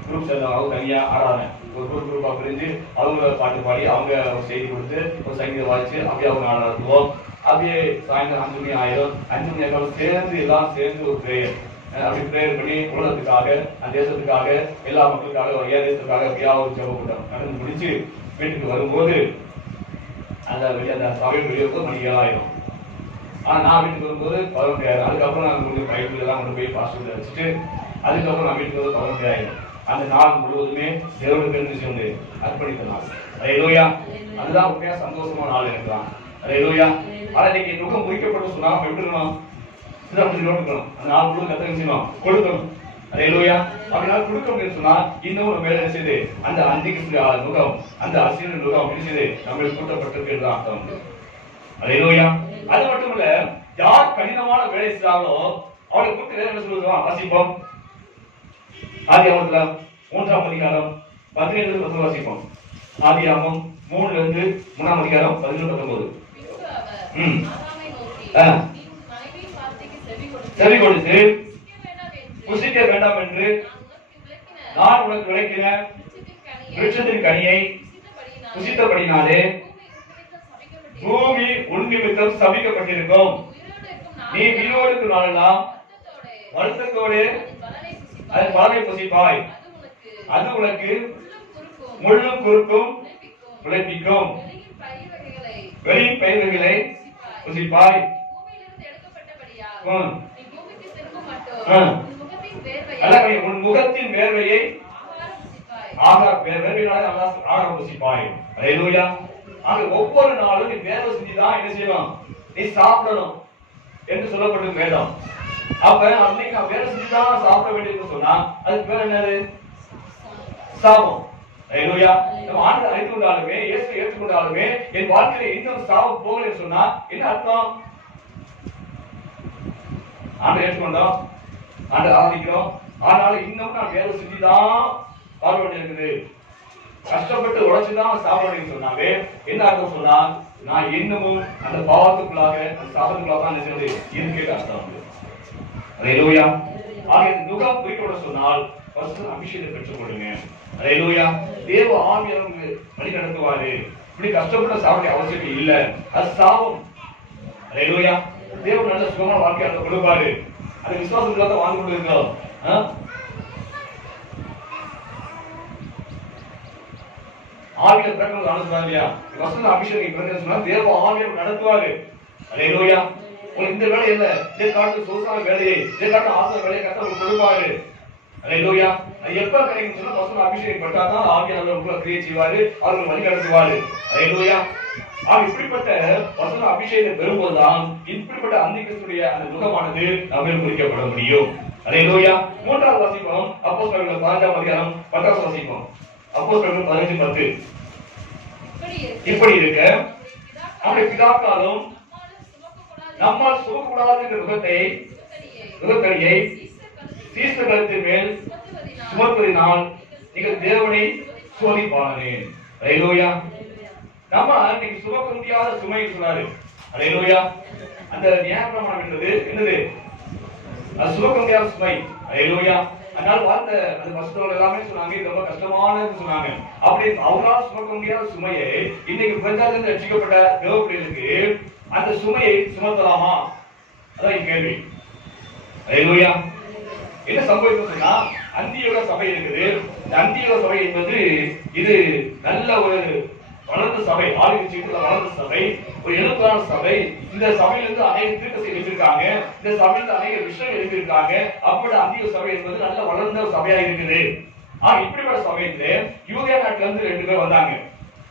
குரூப்ஸ் அவங்க தனியா ஆராதனை ஒரு குரூப்பா பிரிஞ்சு அவங்க பாட்டு பாடி அவங்க செய்தி கொடுத்து ஒரு சங்கீதம் வாய்ச்சு அப்படியே அவங்க நாள் நடத்துவோம். அப்படியே சாயந்தரம் 5 மணி ஆயிரும். 5 மணி ஆகும் சேர்ந்து எல்லாம் சேர்ந்து ஒரு பிரேயர், அப்படி பிரேயர் பண்ணி உலகத்துக்காக, அந்த தேசத்துக்காக, எல்லா மக்களுக்காக, ஒரு தேசத்துக்காக அப்படியா ஒரு ஜெபம் கூட்டம் நடந்து முடிச்சு வீட்டுக்கு வரும்போது அந்த சபையில் வெளியே மணி 7 ஆயிரும். ஆனா நான் வீட்டுக்கு வரும்போது 11 ஆயிரம். அதுக்கப்புறம் நான் கொஞ்சம் பைபிள் எல்லாம் கொண்டு போய் பாஸ்டர் வச்சுட்டு அதுக்கப்புறம் நான் வீட்டுக்கு வந்து 11 ஆயிரும். அந்த நாள் முழுவதுமே தேவனுக்கு வந்து அர்ப்பணித்த நாள். ஹல்லேலூயா. அதுதான் உண்மையா சந்தோஷமான நாள் எனக்கு தான். ஹல்லேலூயா. ஆனா இன்னைக்கு நுகம் குறிக்கப்பட்டு சொன்னா எப்படி இருக்கணும்? இருக்கணும். அந்த நாள் முழுவதும் கத்தனை செய்யணும், கொடுக்கணும். ஹல்லேலூயா. அப்படின்னா கொடுக்க முடியும் சொன்னா இன்னும் நம்ம மேல செய்து அந்த அன்றைக்கு நுகம், அந்த அசிரியர் நுகம் அப்படின்னு செய்து நம்மளுக்கு கூட்டப்பட்டிருக்கு தான் அர்த்தம். ஹல்லேலூயா. அது மட்டும் இல்ல, யார் கடினமான வேலை செய்தாங்களோ அவளை கூட்டு என்ன சொல்லுவான்? வாசிப்போம். ஆதியாகமத்துல 3ஆம் அதிகாரம் 17 வாசிப்போம். ஆதியாகமம் 3-3ஆம் அதிகாரம் 17-19. செவி கொடுத்து புசிக்க வேண்டாம் என்று நான் உனக்கு விளக்கின விருட்சத்தின் கனியை புசித்தபடினாலே பூமி உன் நிமித்தம் சபிக்கப்பட்டிருக்கும். நீ உயிரோடு நாளெல்லாம் வருத்தத்தோடு அதன் பலனை புசிப்பாய். அது உனக்கு முள்ளும் குறுக்கும் விளைவிக்கும். வெளியின் பயிர்களை புசிப்பாய். உன் முகத்தின் வேர்வையை ஆகாரம் புசிப்பாய். ஹல்லேலூயா. ஆக ஒவ்வொரு நாளும் நீ வேர்வை செஞ்சுதான் என்ன செய்யணும்? நீ சாப்பிடணும் என்று சொல்லப்பட்டு வேதம். அப்ப அன்னைக்கு நான் வேலை செஞ்சுதான் சாப்பிட வேண்டியதுன்னு சொன்னா அதுக்கு பேர் என்னது? சாபம். ஹல்லேலூயா. நம்ம ஆண்டவரை அறிந்து கொண்டாலுமே, இயேசுவை ஏற்றுக்கொண்டாலுமே என் வாழ்க்கையில இன்னும் சாபம் போகலன்னு சொன்னா என்ன அர்த்தம்? ஆண்டவரை ஏற்றுக்கொண்டோம், ஆண்டவரை ஆராதிக்கிறோம், ஆனாலும் இன்னும் நான் வேலை செஞ்சுதான் சாப்பிட வேண்டியிருக்குது, கஷ்டப்பட்டு உழைச்சுதான் சாப்பிட வேண்டியது சொன்னாவே என்ன அர்த்தம் சொன்னா நான் இன்னமும் அந்த பாவத்துக்குள்ளாக, அந்த சாபத்துக்குள்ளாக தான் இருக்கே அர்த்தம். ஹல்லேலூயா. ஆகிய நுகம் குறிக்கப்பட சொன்னால் அபிஷேகத்தை பெற்றுக் கொள்ளுங்க. ஹல்லேலூயா. தேவ ஆவியானவர் வழி நடத்துவாரு. இப்படி கஷ்டப்பட்ட சாப்பிட அவசியம் இல்ல, அது சாபம். ஹல்லேலூயா. தேவன் நல்ல சுகமான வாழ்க்கையை அதை கொடுப்பாரு. அது விசுவாசத்துக்காக தான் வாழ்ந்து கொண்டிருக்கிறோம். ஆவியில பிறகு அனுப்புவாங்க இல்லையா? வசன அபிஷேகம் பிறகு சொன்னா தேவ ஆவியானவர் நடத்துவாரு. ஹல்லேலூயா. இந்த வேலை இல்ல, இதை காட்டு சொசான வேலையை, இதை காட்டு ஆசை வேலையை கர்த்தர் கொடுப்பாரு. அல்லேலூயா. அது எப்ப கிடைக்கும் சொன்னா பசுத்த அபிஷேகம் பட்டாதான் ஆவியானவர் உங்களை கிரியை செய்வாரு, அவர்கள் வழி நடத்துவாரு. அல்லேலூயா. இப்படிப்பட்ட வசன அபிஷேகத்தை பெறும்போதுதான் இப்படிப்பட்ட அந்திகிறிஸ்துடைய அந்த முகமானது நம்மில் குறிக்கப்பட முடியும். அல்லேலூயா. மூன்றாவது வாசிப்போம் அப்போஸ்தலர்கள் 15ஆம் அதிகாரம் 10 வாசிப்போம். அப்போஸ்தலர்கள் 15:10. இப்படி இருக்க நம்முடைய பிதாக்களும் நம்மால் சுமக்கக்கூடாத நுகத்தடியை சீசர்களின் மேல் சுமத்துவதினால் நீங்கள் தேவனை சோதிப்பானேன். அல்லேலூயா. நம்ம இன்னைக்கு சுமக்க முடியாத சுமை சொன்னாரு. அல்லேலூயா. அந்த நியாயப்பிரமாணம் என்பது என்னது? அது சுமக்க முடியாத சுமை. அல்லேலூயா. அதனால வாழ்ந்த அந்த பசுத்தவர்கள் எல்லாமே சொன்னாங்க இது ரொம்ப கஷ்டமானதுன்னு சொன்னாங்க. அப்படி அவங்களால சுமக்க முடியாத சுமையை இன்னைக்கு பிரச்சாரத்தில் ரட்சிக்கப்பட்ட தேவ பிள்ளைகளுக்கு அந்த சுமையை சுமத்தலாமா? அதான் கேள்வி. அல்லேலூயா. என்ன சம்பவிக்கும் சொன்னா அந்தியோக சபை இருக்குது. இந்த அந்தியோக சபை என்பது இது நல்ல ஒரு வளர்ந்த சபை, ஆளுநர் வளர்ந்த சபை, ஒரு எழுப்பான சபை. இந்த சபையிலிருந்து அநேக தீர்க்கத்தை எழுதியிருக்காங்க, இந்த சபையிலிருந்து அநேக விஷயம் எழுதியிருக்காங்க. அப்படி அந்தியோக சபை என்பது நல்ல வளர்ந்த சபையா இருக்குது. இப்படிப்பட்ட சபையில யூதேயா நாட்டுல இருந்து 2 பேர் வந்தாங்க.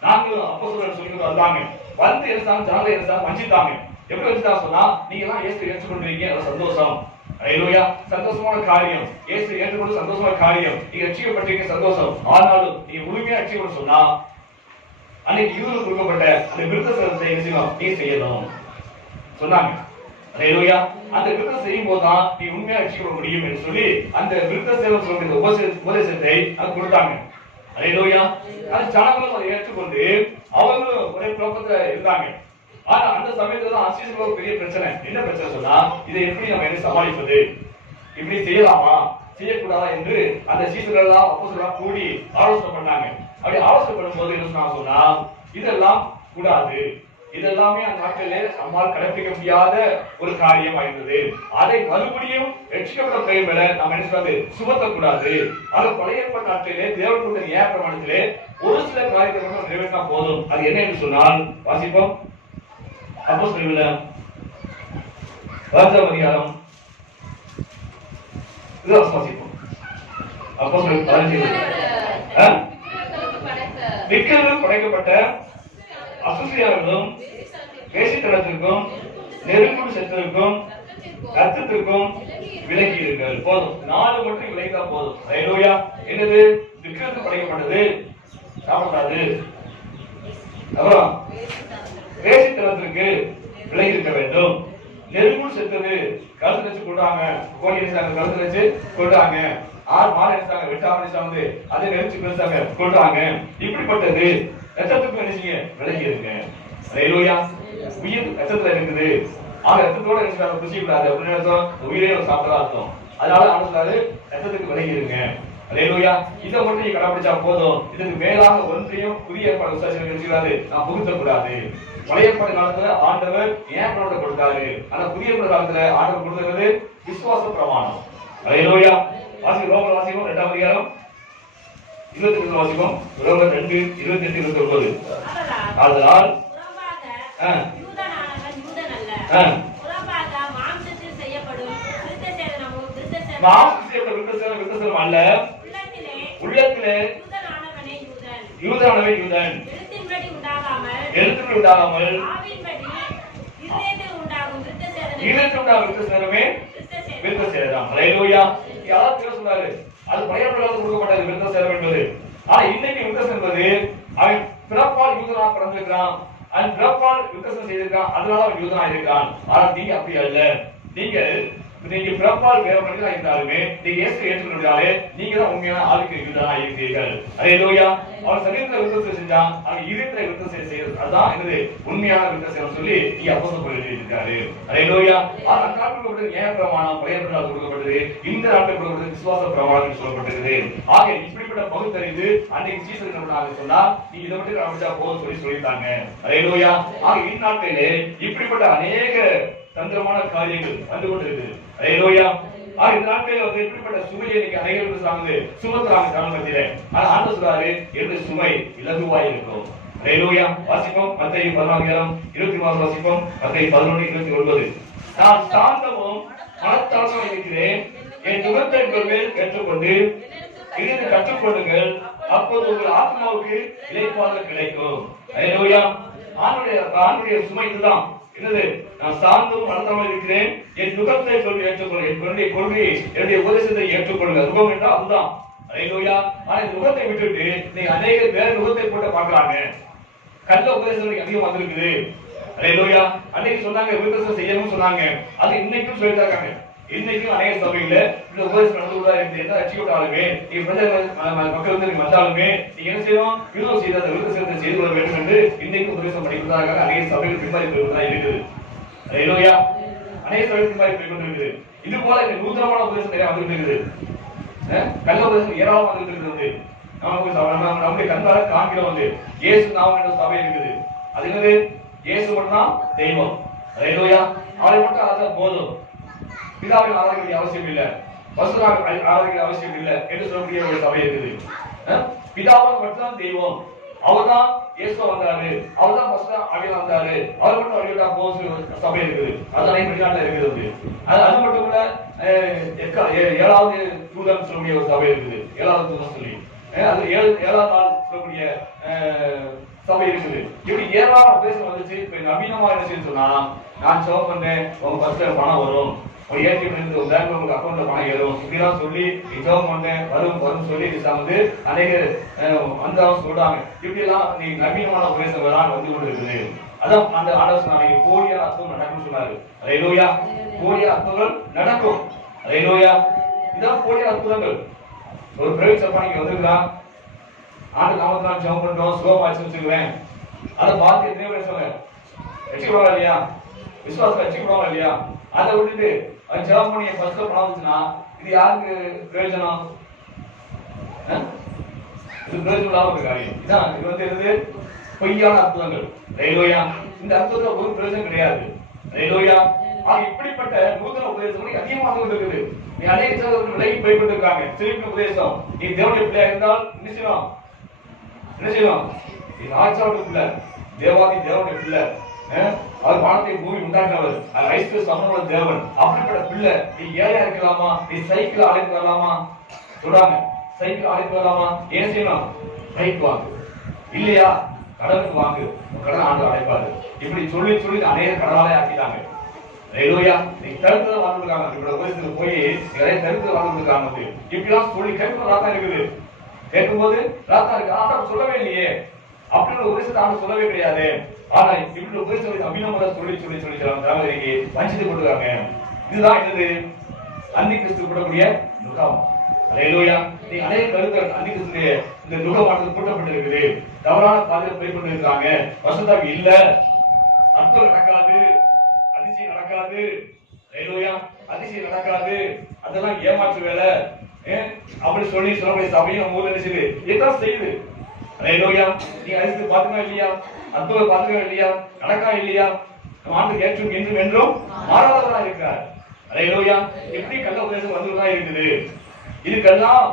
நாங்களும் அப்போஸ்தலர்கள் சொல்லி வந்தாங்க. வந்து இருந்தாங்க, ஜனங்களை இருந்தாங்க, வஞ்சித்தாங்க. எப்படி வஞ்சித்தாங்க சொன்னா நீங்க எல்லாம் இயேசு ஏற்றுக்கொண்டிருக்கீங்க, அது சந்தோஷம். அல்லேலூயா. சந்தோஷமான காரியம், இயேசு ஏற்றுக்கொண்டு சந்தோஷமான காரியம். நீங்க ரட்சிக்கப்பட்டிருக்கீங்க, சந்தோஷம். ஆனாலும் நீங்க முழுமையா ரட்சிக்கப்பட சொன்னா அன்னைக்கு யூதருக்கு கொடுக்கப்பட்ட அந்த விருத்த சேதத்தை நீ செய்யணும் சொன்னாங்க. அல்லேலூயா. அந்த விருத்தம் செய்யும் போதுதான் நீ உண்மையா ரட்சிக்கப்பட முடியும் என்று சொல்லி அந்த விருத்த சேதம் சொல்ற உபதேசத்தை கொடுத்தாங்க. அல்லேலூயா. அது ஜனங்களும் அதை ஏற்றுக்கொண்டு அவங்களும் ஒரே குழப்பத்துல இருந்தாங்க. ஆனா அந்த சமயத்துல தான் அசீசுக்கு பெரிய பிரச்சனை. என்ன பிரச்சனை சொன்னா இதை எப்படி நம்ம என்ன சமாளிப்பது, இப்படி செய்யலாமா செய்யக்கூடாதா என்று அந்த சீசர்கள் எல்லாம் அப்போஸ்தலர்கள் கூடி ஆலோசனை பண்ணாங்க. அப்படி ஆலோசனை பண்ணும்போது என்ன சொன்னா இதெல்லாம் கூடாது, இதெல்லாமே அந்த நாட்களிலே நம்மால் கடைபிடிக்க முடியாத ஒரு காரியமா இருந்தது. அதை மறுபடியும் ரட்சிக்கப்பட்ட பெயர் மேல நாம் என்ன சொல்றது சுமத்தக்கூடாது. அது பழைய ஏற்பாட்டு நாட்களிலே தேவனுடைய நியாயப்பிரமாணத்திலே ஒரு சில காரியத்தை மட்டும் நிறைவேற்றினா போதும். அது என்ன என்று சொன்னால் வாசிப்போம். அப்போஸ்தலர்கள் 15ஆம் அதிகாரம் வாசிப்போம். அப்போஸ்தலர்கள் 15 விக்கிரகம் படைக்கப்பட்ட அசுசியார்களும் வேசித்தனத்திற்கும் நெருங்குடு செத்தலுக்கும் ரத்தத்திற்கும் விலகி இருங்கள். போதும், 4 மட்டும் விலகிட்டா போதும். அல்லேலூயா. என்னது? விக்கிரகம் படைக்கப்பட்டது சாப்பிடாது. அப்புறம் வேசித்தனத்திற்கு விலகி இருக்க வேண்டும். நெருங்குடு செத்தது கழுத்து வச்சு கொண்டாங்க, கோழி அடிச்சாங்க, கழுத்து வச்சு கொண்டாங்க, 6 மாலை அடிச்சாங்க, வெட்டாம அடிச்சாங்க, அதை நெரிச்சு பெருசாங்க கொண்டாங்க. இப்படிப்பட்டது ரத்தத்துக்கு நினைச்சீங்க விலகி இருங்க. அல்லேலூயா. உயிர் ரத்தத்துல இருக்குது. ரத்தத்தோட நினைச்சாங்க புசிக்க கூடாது அப்படின்னு அர்த்தம். உயிரே சாப்பிட்டதா அர்த்தம். அதனால அவங்க சொல்றாரு ரத்தத்துக்கு விலகி இருங்க. அல்லேலூயா. இதை மட்டும் நீ கடைபிடிச்சா போதும். இதுக்கு மேலாக ஒன்றையும் புதிய ஏற்பாடு விசுவாசிகள் நினைச்சுக்கிறாரு நான் புகுத்த கூடாது. பழைய ஏற்பாடு காலத்துல ஆண்டவர் ஏன் கொடுத்தாரு, ஆனா புதிய ஏற்பாடு காலத்துல ஆண்டவர் கொடுத்தது விசுவாச பிரமாணம். அல்லேலூயா. ரோமர் வாசிப்போம் 2ஆம் அதிகாரம் 22 வாசிப்போம். ரோமர் 2:28-29. ஆதலால் மாம்சத்தில் செய்யப்படும் விருத்த சேதனம் அல்ல, உள்ளத்திலே யூதனானவன் யூதன், எழுத்தின்படி உண்டாகாமல் இதயத்தில் உண்டாகும் விருத்த சேதனமே விருத்த சேதனம். அல்லேலூயா. யாராவது சொன்னாரு அது பழைய ஏற்பாட்டில் கொடுக்கப்பட்டது விருத்த சேதனம் என்பது. ஆனா இன்னைக்கு விருத்த என்பது அவன் பிறப்பால் யூதனா பிறந்திருக்கிறான், அவன் பிறப்பால் விருத்தம் செய்திருக்கான், அதனால அவன் யூதனா இருக்கிறான். ஆனா நீங்க அப்படி அல்ல. நீங்க பிறப்பால் வேற மனிதனா இருந்தாலுமே நீங்க இயேசு ஏற்றுக்கொண்டாலே நீங்க தான் உண்மையான ஆளுக்கு யூதனா இருக்கிறீர்கள். அல்லேலூயா. அவன் சரீரத்துல விருத்தத்தை செஞ்சான், அவன் இதயத்துல விருத்தம் செய்யறது அதுதான் என்னது உண்மையான விருத்தம் சொல்லி நீ அப்போஸ்தலர் எழுதியிருக்காரு. அல்லேலூயா. அந்த நாட்கள் கொடுக்கப்பட்டது நியாயப்பிரமாணம், பழைய ஏற்பாட்டில் கொடுக்கப்பட்டது. இந்த நாட்கள் கொடுக்கப்பட்டது விசுவாச பிரமாணம் என்று சொல்லப்பட்டிருக்கிறது. ஆக இப்படிப்பட்ட பகுத்தறிந்து அன்னைக்கு சீசன் என்ன சொன்னா நீ இதை மட்டும் கடைபிடிச்சா போதும் சொல்லிட்டாங்க. அல்லேலூயா. ஆக இந்நாட்களிலே இப்படிப்பட்ட அநேக தந்திரமான காரியங்கள் வந்து கொண்டிருக்கு. அல்லேலூயா. இந்த நாட்களில் வந்து இப்படிப்பட்ட சுமையை இன்னைக்கு அநேகர்கள் சார்ந்து சுமத்துறாங்க சமூகத்திலே. ஆனா ஆண்டவர் சொல்றாரு என்னுடைய சுமை இலகுவாய் இருக்கும். அல்லேலூயா. வாசிப்போம் மத்தேயு 14:24 வாசிப்போம். மத்தேயு 11:29. நான் சாந்தமும் மனத்தாழ்மையும் இருக்கிறேன், என் நுகத்தை உங்கள் மேல் ஏற்றுக்கொண்டு இதில் கற்றுக்கொள்ளுங்கள், அப்போது உங்கள் ஆத்மாவுக்கு இளைப்பாறுதல் கிடைக்கும். ஹல்லேலூயா. ஆணுடைய சுமை இதுதான். என்னது? நான் சார்ந்தும் வளர்ந்தவன் இருக்கிறேன், என் நுகத்தை சொல்லி ஏற்றுக்கொள்ளுங்கள், என்னுடைய கொள்கையை என்னுடைய உபதேசத்தை ஏற்றுக்கொள்ளுங்கள். நுகம் என்றால் அதுதான். ஹல்லேலூயா. ஆனா இந்த நுகத்தை விட்டுட்டு நீங்க அநேக வேற நுகத்தை போட்டு பார்க்கறாங்க. கள்ள உபதேசம் அதிகம் வந்திருக்குது. ஹல்லேலூயா. அன்னைக்கு சொன்னாங்க உபதேசம் செய்யணும்னு சொன்னாங்க, அது இன்னைக்கும் சொல்லிட்டு இருக்காங்க. இன்னைக்கும் அநேக சபையில இந்த உபதேசம் நடந்துள்ளதா இருக்கு. என்ன ரட்சிக்கப்பட்டாலுமே நீ மக்கள் வந்து நீங்க வந்தாலுமே நீங்க என்ன செய்யணும்? விரோதம் செய்த அந்த விருத்தத்தை செய்து கொள்ள வேண்டும் என்று இன்னைக்கும் உபதேசம் படிப்பதாக அநேக சபைகள் பின்பாடி போய்கொண்டா இருக்குது. ஹல்லேலூயா. அநேக சபைகள் பின்பாடி போய்கொண்டிருக்குது. இது போல இந்த நூதனமான உபதேசம் நிறைய வந்துருக்குது. கள்ள உபதேசம் ஏராளமாக வந்துருக்குது. வந்து நம்முடைய கண்கால காண்கிறோம். வந்து இயேசு நாமம் என்ற சபை இருக்குது. அது என்னது? இயேசு மட்டும்தான் தெய்வம். ஹல்லேலூயா. அவரை மட்டும் ஆராதிச்சா போதும், பிதாவை ஆராதிக்க வேண்டிய அவசியம் இல்ல, பசுராவை ஆராதிக்க அவசியம் இல்ல என்று சொல்லக்கூடிய ஒரு சபை இருக்குது. பிதாவாக மட்டும்தான் தெய்வம், அவர்தான் இயேசு வந்தாரு, அவர்தான் பசுரா ஆவியா வந்தாரு, அவர் மட்டும் வழிவிட்டா போதும் சபை இருக்குது. அது அனைத்து வெளிநாட்டுல இருக்குது. அது மட்டும் இல்ல, 7வது தூதன் சொல்லக்கூடிய ஒரு சபை இருக்குது. 7வது தூதன் சொல்லி அது 7வது நாள் சொல்லக்கூடிய சபை இருக்குது. இப்படி ஏராளம் உபதேசம் வந்துச்சு. இப்ப நவீனமா என்ன செய்ய சொன்னா, நான் ஜெபம் பண்ணேன், உங்க பஸ்ல பணம் வரும், ஒரு ஏடிஎம் இருந்து ஒரு பேங்க் உங்களுக்கு அக்கௌண்ட்ல பணம் ஏறும், இப்படிலாம் சொல்லி ஜெபம் பண்ணேன் வரும் சொல்லி வந்து அநேக வந்தாலும் சொல்றாங்க. இப்படி எல்லாம் நீ நவீனமான உபதேசம் வந்து கொண்டு இருக்குது. அதான் அந்த ஆலோசனை நீங்க போலியா அர்த்தம் நடக்கும்னு சொன்னாரு. ஹல்லேலூயா. போலியா அர்த்தங்கள் நடக்கும். ஹல்லேலூயா. இதான் போலியா அற்புதங்கள். ஒரு பிரைவேட் சப்பா நீங்க வந்திருக்கலாம், ஆண்டு நாமத்தினால் ஜெபம் பண்றோம், சுகமாச்சு வச்சுக்குவேன், அதை பார்த்து எத்தனை பேர் சொல்ல வச்சுக்கிடுவாங்க இல்லையா? விசுவாசம் வச்சுக்கிடுவாங்க இல்லையா? அதை விட்டுட்டு ஜெபம் பண்ணி பஸ்ல பணம் வந்துச்சுன்னா இது யாருக்கு பிரயோஜனம்? இது பிரயோஜனம் இல்லாம ஒரு காரியம். இதான் இது வந்து என்னது? பொய்யான அற்புதங்கள். ஹல்லேலூயா. இந்த அற்புதம் ஒரு பிரயோஜனம் கிடையாது. ஹல்லேலூயா. இப்படிப்பட்ட நூதன உபதேசங்கள் அதிகமாக இருக்குது. நீ அநேக விலகி போய் கொண்டிருக்காங்க. சிரிப்பு உபதேசம். நீ தேவனுடைய பிள்ளையா இருந்தால் என்ன செய்யணும்? நீ ராஜாவுடைய பிள்ளை, தேவாதி தேவனுடைய பிள்ளை, அவர் வானத்தை பூமி உண்டாக்கினவர், ஐஸ்வர்ய சமூக தேவன். அப்படிப்பட்ட பிள்ளை நீ ஏழையா இருக்கலாமா? நீ சைக்கிள் அழைத்து வரலாமா? சொல்றாங்க சைக்கிள் அழைத்து வரலாமா? என்ன செய்யணும்? பைக் வாங்கு, இல்லையா கடனுக்கு வாங்கு, கடன் ஆண்டு அழைப்பாரு. இப்படி சொல்லி அநேக கடனாலே ஆக்கிட்டாங்க. ஹல்லேலூயா. நீ தடுத்து வாழ்ந்துருக்காங்க. இப்படி உபதேசத்துக்கு போய் நிறைய தடுத்து வாழ்ந்துருக்காங்க. இப்படிலாம் சொல்லி கேட்கும் ராத்தா இருக்குது. கேட்கும்போது ராத்தா இருக்கு. ஆனா சொல்லவே இல்லையே, அப்படி ஒரு உபதேசத்தை ஆண்டு சொல்லவே கிடையாது. ஆனா இப்படி உபதேசத்தை அபிநவமாக சொல்லி தலைவருக்கு வஞ்சித்து கொண்டிருக்காங்க. இதுதான் என்னது? அந்தி கிறிஸ்து கூடக்கூடிய நுகம். ஹல்லேலூயா. நீ அநேக கருத்துக்கள் அந்தி கிறிஸ்துடைய இந்த நுகமானது கூட்டப்பட்டிருக்குது. தவறான பாதையில் போய் கொண்டிருக்காங்க. வசதாவி இல்ல, அற்புதம் நடக்காது, அதிசயம் நடக்காது. ஹல்லேலூயா. அதிசயம் நடக்காது, அதெல்லாம் ஏமாற்று வேலை அப்படி சொல்லக்கூடிய சபையும் மூல நினைச்சது இதான் செய்யுது. ஹல்லேலூயா. நீ அதிசயத்தை பார்த்துக்கா இல்லையா? அற்புதம் பார்த்துக்கா இல்லையா? நடக்கா இல்லையா? ஆண்டு ஏற்றும் என்றும் என்றும் மாறாதவரா இருக்கிறார். ஹல்லேலூயா. எப்படி கள்ள உபதேசம் வந்துதான் இருக்குது. இதுக்கெல்லாம்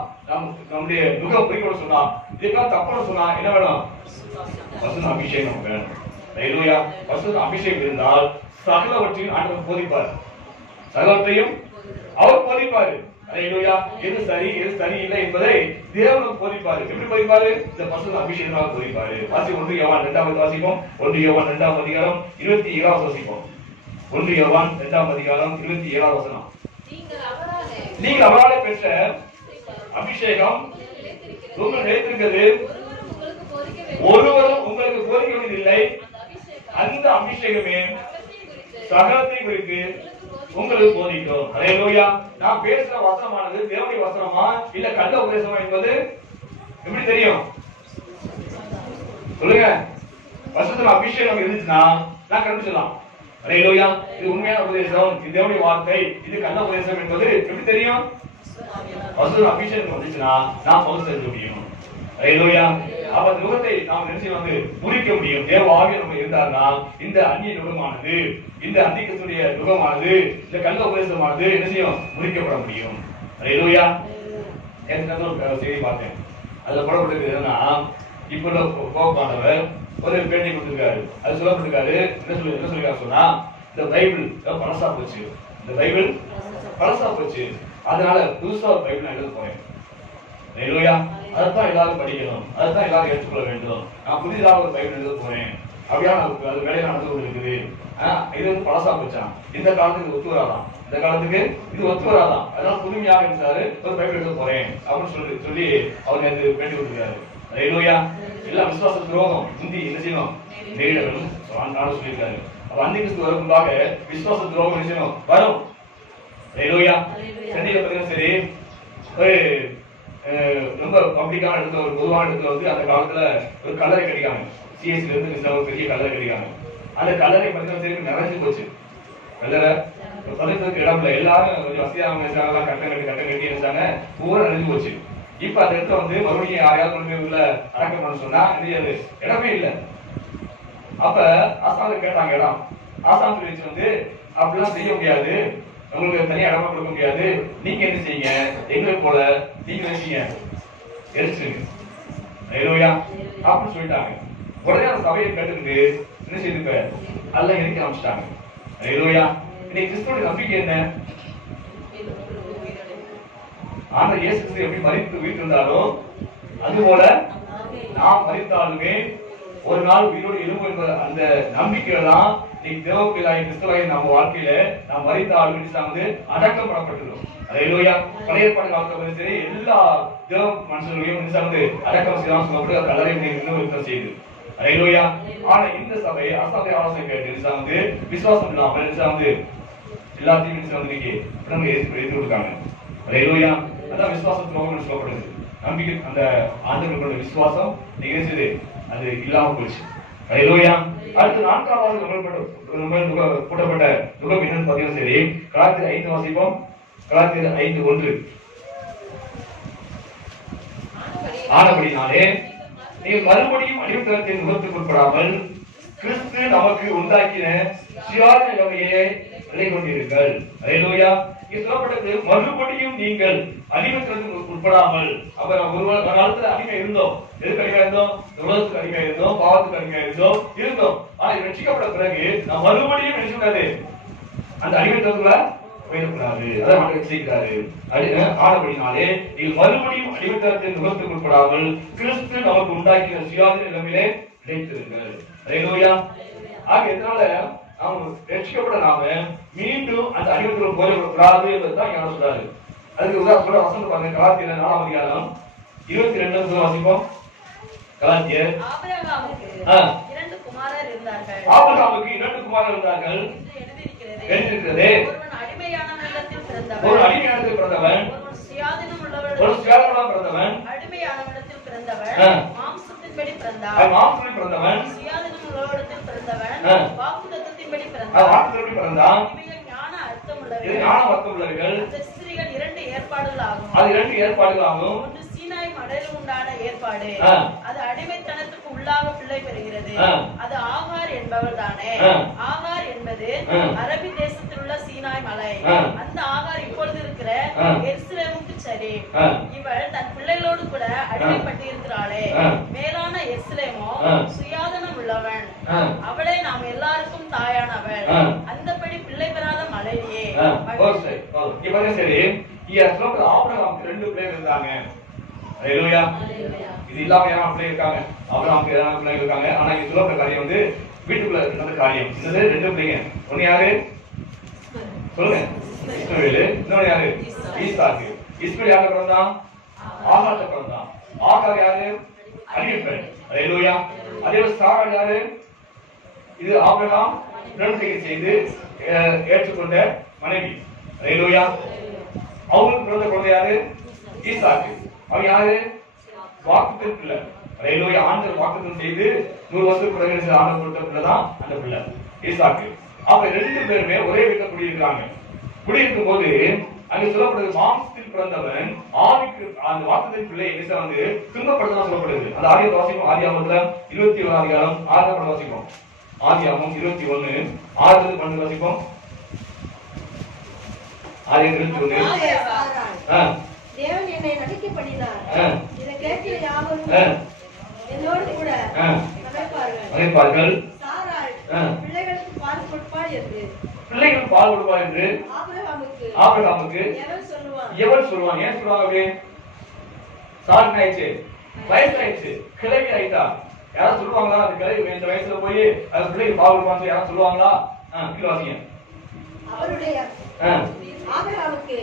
நம்முடைய நுகம் குறிக்கோள் சொன்னா, இதுக்கெல்லாம் தப்புன்னு சொன்னா என்ன வேணும்? பசுத்த அபிஷேகம் வேணும். ஹல்லேலூயா. பசுத்த அபிஷேகம் இருந்தால் சகலவற்றையும் ஆண்டவர் போதிப்பார். சகலவற்றையும் அவர் போதிப்பாரு. ஹல்லேலூயா. எது சரி எது சரியில்லை என்பதை தேவனுக்கு போதிப்பாரு. எப்படி போதிப்பாரு? இந்த பசுத்த அபிஷேகமாக போதிப்பாரு. வாசிப்போம் 1 யோவான் 2வது வாசிப்போம். 1 யோவான் 2வது அதிகாரம் 27வது வாசிப்போம். 1 யோவான் 2வது அதிகாரம் 27வது வசனம். நீங்கள் அவராலே பெற்ற அபிஷேகம் உங்கள் நிலைத்திருக்கிறது, ஒருவரும் உங்களுக்கு போதிக்க வேண்டியதில்லை. அந்த அபிஷேகமே சகலத்தை குறித்து உங்களுக்கு போதிக்கும். ஹல்லேலூயா. நான் பேசுற வசனமானது தேவனுடைய வசனமா இல்ல கள்ள உபதேசமா என்பது எப்படி தெரியும்? சொல்லுங்க. வசனத்துல அபிஷேகம் இருந்துச்சுன்னா நான் கண்டுபிடிச்சலாம். ஹல்லேலூயா. இது உண்மையான உபதேசம், இது தேவனுடைய வார்த்தை, இது கள்ள உபதேசம் என்பது எப்படி தெரியும்? வசனத்துல அபிஷேகம் வந்துச்சுன்னா நான் பகுதி செஞ்ச முடியும். ஹல்லேலூயா. அப்ப நுகத்தை நாம் நினைச்சு வந்து முறிக்க முடியும். தேவ ஆவியா நம்ம இருந்தார்னா இந்த அந்நிய நுகமானது, இந்த அந்திகத்துடைய நுகமானது, இந்த கள்ள உபதேசமானது என்ன செய்யும்? முறிக்கப்பட முடியும். ஹல்லேலூயா. எனக்கு ஒரு செய்தி பார்த்தேன். அதுல போடப்பட்டது என்னன்னா, இப்ப கோபாண்டவர் ஒரு பேட்டி கொடுத்திருக்காரு. அது சொல்லப்பட்டிருக்காரு. என்ன சொல்லிருக்காரு சொன்னா, இந்த பைபிள் பழசா போச்சு, இந்த பைபிள் பழசா போச்சு, அதனால புதுசா ஒரு பைபிள் நான் எழுத போறேன். ஹalleluya. அதான் எல்லாரும் படிக்கணும், அதான் எல்லாரும் ஏற்றுக்கொள்ள வேண்டும். நான் புதிதாக ஒரு பைபிள் எழுத போறேன் அப்படியா அது வேலையை நடந்து கொண்டு இருக்குது. இது வந்து பழசா போச்சான், இந்த காலத்துக்கு ஒத்து வராதான், இந்த காலத்துக்கு இது ஒத்து வராதான், அதனால புதுமையாக இருந்தாரு ஒரு பைபிள் எழுத போறேன் அப்படின்னு சொல்லி அவர் எனக்கு வேண்டி விட்டுருக்காரு. ஹalleluya. எல்லாம் விசுவாச துரோகம் முந்தி என்ன செய்யணும் நேரிடணும் நானும் சொல்லியிருக்காரு. அப்ப அந்த கிறிஸ்து வரும்பாக விசுவாச துரோகம் என்ன செய்யணும் வரும். ஹalleluya. சென்னையில பார்த்தீங்கன்னா சரி ஒரு ரொம்ப பப்ளிக்கான இடத்துல ஒரு பொதுவான இடத்துல வந்து அந்த காலத்துல ஒரு கல்லறை கட்டிக்காங்க. சிஎஸ்ல இருந்து ஒரு பெரிய கல்லறை கட்டிக்காங்க. அந்த கல்லறை பார்த்தீங்கன்னா சரி நிறைஞ்சு போச்சு. கல்லறை பதத்துக்கு இடம் இல்லை, எல்லாரும் கொஞ்சம் வசதியாக இருக்காங்க, கட்டம் கட்டி இருந்தாங்க, பூரா நிறைஞ்சு போச்சு. இப்ப அந்த இடத்துல வந்து மறுபடியும் யாரையாவது கொண்டு உள்ள அடக்கம் பண்ண சொன்னா இது இடமே இல்லை. அப்ப ஆசாமி கேட்டாங்க இடம். ஆசாமி சொல்லிச்சு வந்து அப்படிலாம் செய்ய முடியாது, உங்களுக்கு தனியா இடமா கொடுக்க முடியாது, நீங்க என்ன செய்யுங்க எங்களை போல நீங்க என்ன செய்யுங்க எரிச்சுங்க ஹalleluya அப்படின்னு சொல்லிட்டாங்க. உடனே அந்த சபையை கேட்டுக்கிட்டு என்ன செய்துக்க அல்ல எரிக்க ஆரம்பிச்சிட்டாங்க. ஹalleluya. இன்னைக்கு கிறிஸ்துவோட நம்பிக்கை என்ன? ஆண்டவர் இயேசு கிறிஸ்து எப்படி மரித்து உயிர்த்தெழுந்தாரோ அதுபோல நாம் மரித்தாலுமே ஒரு நாள் உயிரோடு எழும்பும் என்ற அந்த நம்பிக்கையில தான் இன்னைக்கு தேவப்பிள்ளாய் கிறிஸ்துவாய் நம்ம வாழ்க்கையில நாம் மரித்தாலும் வந்து அடக்கம் பண்ணப்பட்டிருக்கோம். ஹalleluya. பழைய ஏற்பாடு காலத்துல சரி எல்லா தேவ மனுஷர்களையும் வந்து அடக்கம் செய்யலாம் சொல்லப்பட்டு கல்லறை இன்னும் செய்யுது. ஹalleluya. ஆனா இந்த சபை அசபை ஆலோசனை கேட்டு வந்து விசுவாசம் இல்லாமல் வந்து எல்லாத்தையும் வந்து இன்னைக்கு எழுதி கொடுக்காங்க. ஹalleluya. அதான் விசுவாச துரோகம் சொல்லப்படுது. நம்பிக்கை அந்த ஆண்டவர்களுடைய விசுவாசம் நிகழ்ச்சது அது இல்லாம போச்சு. ஹalleluya. அடுத்து நான்காவது கூட்டப்பட்ட துகம் என்னன்னு பார்த்தீங்கன்னா சரி கலாத்தியர் 5 வாசிப்போம். கலாத்தியர் 5:1. ஆனபடினாலே நீங்கள் மறுபடியும் அடிமைத்தனத்தின் நுகத்துக்கு உட்படாமல் கிறிஸ்து நமக்கு உண்டாக்கின சுயாதீன நிலைமையே நிலை கொண்டிருங்கள். ஹalleluya. சொல்லப்பட்டது மறுபடியும் நீங்கள் அடிமைத்தனத்துக்கு உட்படாமல். அப்ப நம்ம ஒரு காலத்துல அடிமை இருந்தோம். எதுக்கு அடிமையா இருந்தோம்? உலகத்துக்கு அடிமையா இருந்தோம், பாவத்துக்கு அடிமையா இருந்தோம். ஆனா ரட்சிக்கப்பட்ட பிறகு நாம் மறுபடியும் நினைச்சுக்கூடாது அந்த அடிமைத்தனத்துல போயிடக்கூடாது. அதான் ஆண்டவர் செய்கிறாரு. ஆனபடினாலே நீங்கள் மறுபடியும் அடிமைத்தனத்தின் நுகத்துக்கு உட்படாமல் கிறிஸ்து நமக்கு உண்டாக்கின சுயாதீன நிலைமையிலே நிலைத்திருங்கள். ஹalleluya. ஆக இதனால அவங்க ரட்சிக்கப்பட நாம மீண்டும் அந்த அடிமைத்தனம் போயிடக்கூடாது என்பதுதான் ஞானம் சொல்றாரு. அதுக்கு உதாரணம் வசனம் பாருங்க. கலாத்தியர் 4ஆம் அதிகாரம் 22 வாசிப்போம். கலாத்தியர் ஆபிரகாமுக்கு 2 குமாரர் இருந்தார்கள். ஆபிரகாமுக்கு 2 குமாரர் இருந்தார்கள். எழுதியிருக்கிறது. ஒருவன் அடிமையானவனிடத்தில் பிறந்தவன், ஒரு அடிமையானவனிடத்தில் பிறந்தவன், ஒருவன் சுயாதீனமுள்ளவன், ஒரு சுயாதீனமாக பிறந்தவன், அடிமையானவனிடத்தில் பிறந்தவன், மாம்சத்தின்படி பிறந்தான், மாம்சத்தில் பிறந்தவன், சுயாதீனமுள்ளவனிடத்தில் பிறந்தவன், வாக்குத்தத்தத்தின்படி வாக்குத்தத்தத்தின்படி பிறந்தான். இவைகள் ஞான அர்த்தமுள்ளவைகள். ஞான அர்த்தமுள்ளவைகள். அந்த ஸ்திரீகள் 2 ஏற்பாடுகளாகும். அது 2 ஏற்பாடுகளாகும். ஒன்று சீனாய் மலையில் உண்டான ஏற்பாடு, அது அடிமைத்தனத்துக்கு உள்ளாக பிள்ளை பெறுகிறது. அது ஆகார் என்பவள் தானே. ஆகார் என்பது அரபி தேசத்தில் உள்ள சீனாய் மலை. அந்த ஆகார் இப்பொழுது இருக்கிற எருசலேமுக்கு சரி. இவள் தன் பிள்ளைகளோடு கூட அடிமைப்பட்டு இருக்கிறாளே. மேலான எருசலேமோ சுயாதனம் உள்ளவன், அவளே நாம் எல்லாருக்கும் தாயானவள். அந்தபடி பிள்ளை பெறாத மலையே. சரி. ஆபிரகாமுக்கு 2 பிள்ளைகள் இருந்தாங்க. ஹalleluya. இது இல்லாம யாரும் அப்படியே இருக்காங்க. ஆபிரகாமுக்கு ஏதாவது பிள்ளைகள் இருக்காங்க. ஆனா இது சொல்லப்பட்ட காரியம் வந்து வீட்டுக்குள்ள நடந்த காரியம். இது 2 பிள்ளைங்க. ஒன்னு யாரு சொல்லுங்க? இஸ்மாயில். இன்னொன்னு யாரு? ஈசாக்கு. இஸ்மாயில் யாரு பிறந்தான்? ஆகார் பிறந்தான். ஆகார் யாரு? அடிமைப்பெண். ஹalleluya. அதே சாரா யாரு? இது ஆபிரகாம் உடன்படிக்கை செய்து ஏற்றுக்கொண்ட மனைவி. ஹalleluya. அவங்களுக்கு பிறந்த குழந்தை யாரு? ஈசாக்கு. அவன் யாரு? வாக்குத்தத்தம் பிள்ளை. ஹalleluya. ஆண்டவர் வாக்குத்தத்தம் செய்து 100 வருஷத்துக்கு பிறகு ஆண்டவர் கொடுத்த பிள்ளை தான் அந்த பிள்ளை ஈசாக்கு. அப்ப 2 பேருமே ஒரே வீட்டுல குடியிருக்காங்க. குடியிருக்கும் போது அங்க சொல்லப்படுது மாம்சத்தில் பிறந்தவன் ஆவிக்கு அந்த வாக்குத்தத்தம் பிள்ளை என்ன வந்து துன்பப்படுத்தலாம் சொல்லப்படுது. அந்த ஆதியாகமம் வாசிப்போம். ஆதியாகமத்துல 21 அதிகாரம் 6 வாசிப்போம். ஆதியாகமம் 21 6-12 வாசிப்போம். ஆதியாகமம் 21. தேவன் என்னை நடிக்க பண்ணினார். இதை கேட்கிற யாவரும் என்னோடு கூட நினைப்பார்கள். சாராள் பிள்ளைகளுக்கு பால் கொடுப்பாள் என்று பிள்ளைகள் பால் கொடுப்பாள் என்று ஆபிரகாமுக்கு ஆபிரகாமுக்கு எவன் சொல்லுவான்? ஏன் சொல்லுவாங்க அப்படி? சார் ஆயிடுச்சு, வயசு ஆயிடுச்சு, கிளவி ஆயிட்டா. யாராவது சொல்லுவாங்களா? அந்த கிளவி இந்த வயசுல போய் அது பிள்ளைக்கு பால் கொடுப்பான்னு யாராவது சொல்லுவாங்களா? கீழே வாசிங்க. அவருடைய ஆபிரகாமுக்கு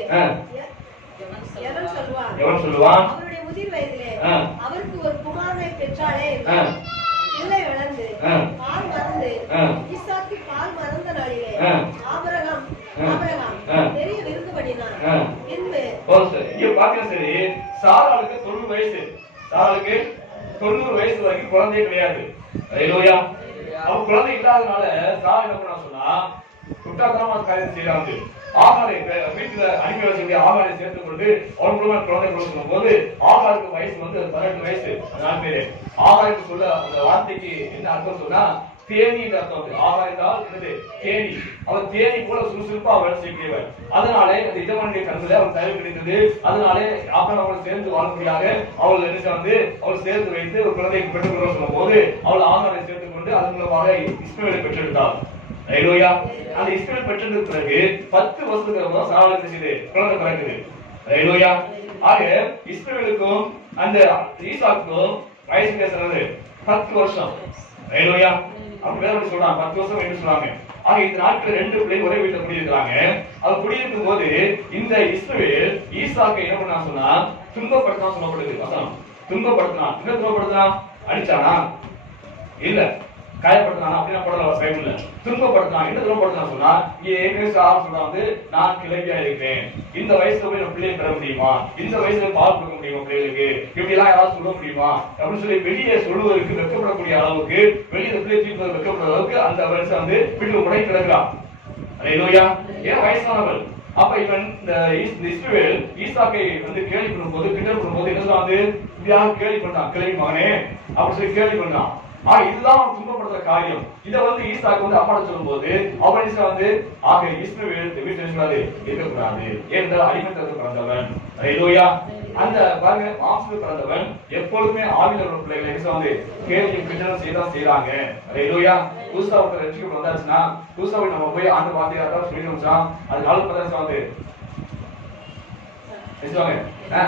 எவன் சொல்லுவான்? அவருடைய முதிர் வயதிலே அவருக்கு ஒரு குமாரனை பெற்றாளே, பிள்ளை வளர்ந்து பால் மறந்து ஈசாக்கு பால் மறந்த நாளிலே ஆபிரகாம் பெரிய விருந்துபடினான். இங்க பாக்க சரி, சாராளுக்கு 90 வயசு, சாராளுக்கு 90 வயசு வரைக்கும் குழந்தையே கிடையாது. ஹல்லேலூயா. அவ குழந்தை இல்லாதனால சாரா என்ன பண்ணா சொன்னா, குட்டாத்தனமான காரியம் செய்யறாங்க. ஆகாரை வீட்டுல அனுப்பி வச்சிருக்க ஆகாரை சேர்த்து கொண்டு அவன் மூலமா குழந்தை கொடுக்கும் போது ஆகாருக்கு வயசு வந்து 18 வயசு. அதனால பேரு ஆகாருக்கு சொல்ல அந்த வார்த்தைக்கு என்ன அர்த்தம் சொன்னா, தேனி அர்த்தம். ஆகா என்றால் என்னது? தேனி. அவன் தேனி போல சுறுசுறுப்பா வேலை செய்கிறவர். அதனாலே அந்த இதமனுடைய கண்ணுல அவன் தயவு கிடைத்தது. அதனாலே ஆபிரகாமோடு சேர்ந்து வாழும்படியாக அவள் என்ன வந்து அவள் சேர்த்து வைத்து ஒரு குழந்தைக்கு பெற்றுக் கொள்ள சொல்லும் போது அவள் ஆகாரை சேர்த்துக் கொண்டு அதன் மூலமாக இஸ்மவேலை பெற்றெடுத்தாள். ஹல்லேலூயா. அந்த இஸ்மவேல் பெற்றெடுத்த பிறகு 10 வருஷத்துக்கு அப்புறம் சாராளுக்கு செய்து குழந்தை பிறக்குது. ஹல்லேலூயா. ஆக இஸ்மவேலுக்கும் அந்த ஈசாக்குக்கும் வயசு பேசுறது 10 வருஷம். ஹல்லேலூயா. அப்படி வேற சொல்றாங்க 10 வருஷம் என்று சொல்றாங்க. ஆக இந்த நாட்கள் 2 பிள்ளைங்க ஒரே வீட்டுல குடியிருக்கிறாங்க. அது குடியிருக்கும் போது இந்த இஸ்மவேல் ஈசாக்கை என்ன பண்ணா சொன்னா, துன்பப்படுத்தினா சொல்லப்படுது வசனம். துன்பப்படுத்தினா. என்ன துன்பப்படுத்தினா? அடிச்சானா? இல்ல. காயப்படுத்தினா? அப்படின்னா படல பைபிள்ல. துன்பப்படுத்தினா. என்ன துன்பப்படுத்தினா சொன்னா, சொல்றா வந்து நான் கிளவியா இருக்கிறேன், இந்த வயசுல போய் நம்ம பிள்ளையை பெற முடியுமா, இந்த வயசுல பால் கொடுக்க முடியுமா பிள்ளைகளுக்கு, இப்படி எல்லாம் யாராவது சொல்ல முடியுமா அப்படின்னு சொல்லி வெளியே சொல்லுவதற்கு வெட்கப்படக்கூடிய அளவுக்கு, வெளியே பிள்ளை தீர்ப்பது வெட்கப்பட அளவுக்கு அந்த வருஷம் வந்து வீட்டுக்கு முடங்கி கிடக்கிறான். ஹல்லேலூயா. ஏன் வயசானவள். அப்ப இவன் இந்த இஸ்மவேல் ஈசாக்கை வந்து கேள்வி பண்ணும்போது, கிண்டல் பண்ணும்போது என்ன வந்து இப்படியாக கேள்வி பண்ணான், கிளவி மகனே அப்படி சொல்லி கேள்வி பண்ணான். இதுதான் துன்பப்படுற காரியம். இத வந்து ஈசாக்கு வந்து அப்பாட சொல்லும் போது அவன் வந்து ஆக இஸ்மவேல் வீட்டுல இருக்கக்கூடாது, ஏனென்றால் அடிமைத்தனத்தில் பிறந்தவன். ஹல்லேலூயா. அந்த பாருங்க, மாம்சத்தில் பிறந்தவன் எப்பொழுதுமே ஆவியில உள்ள பிள்ளைகளை வந்து கேள்வியும் கிண்டலும் செய்யதான் செய்யறாங்க. ஹல்லேலூயா. புதுசாவுக்கு ரட்சிக்கப்பட்டு வந்தாச்சுன்னா புதுசாவை நம்ம போய் ஆண்டு வார்த்தையா சொல்லி வச்சா அது நாலு பிரதேசம் வந்து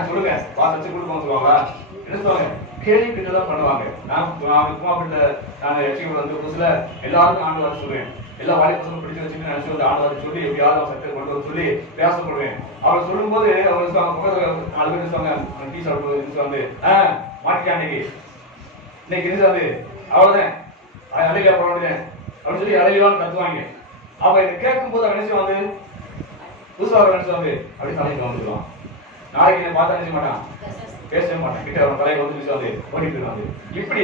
சொல்லுங்க வாசி கொடுப்போம் சொல்லுவாங்க. என்ன சொல்லுவாங்க? கேள்வி கிட்டதான் பண்ணுவாங்க. நான் வந்து புதுசுல எல்லாருக்கும் ஆண்டு வார்த்தை சொல்லுவேன். எல்லா வாரி பசங்க பிடிச்சு வச்சுன்னு நினைச்சு வந்து ஆண்டு வார்த்தை சொல்லி எப்படியாவது சட்டத்தை கொண்டு வர சொல்லி பேசப்படுவேன். அவர் சொல்லும் போது அவர் 4 பேர் சொல்லுவாங்க, டீ சாப்பிடுவது வந்து மாட்டிக்காண்டி இன்னைக்கு இருக்காது அவ்வளவுதான் அழகியா போட முடியும் அப்படின்னு சொல்லி அழகியான்னு கத்துவாங்க. அப்ப இதை கேட்கும் போது அவன் நினைச்சு வந்து புதுசாக நினைச்சு வந்து அப்படி தலைக்கு வந்துடுவான். நாளைக்கு என்ன பார்த்தா நினைச்ச மாட்டான், பேசவே மாட்டான், கிட்ட அவன் தலையை வந்து வந்து ஓடிட்டு வந்து. இப்படி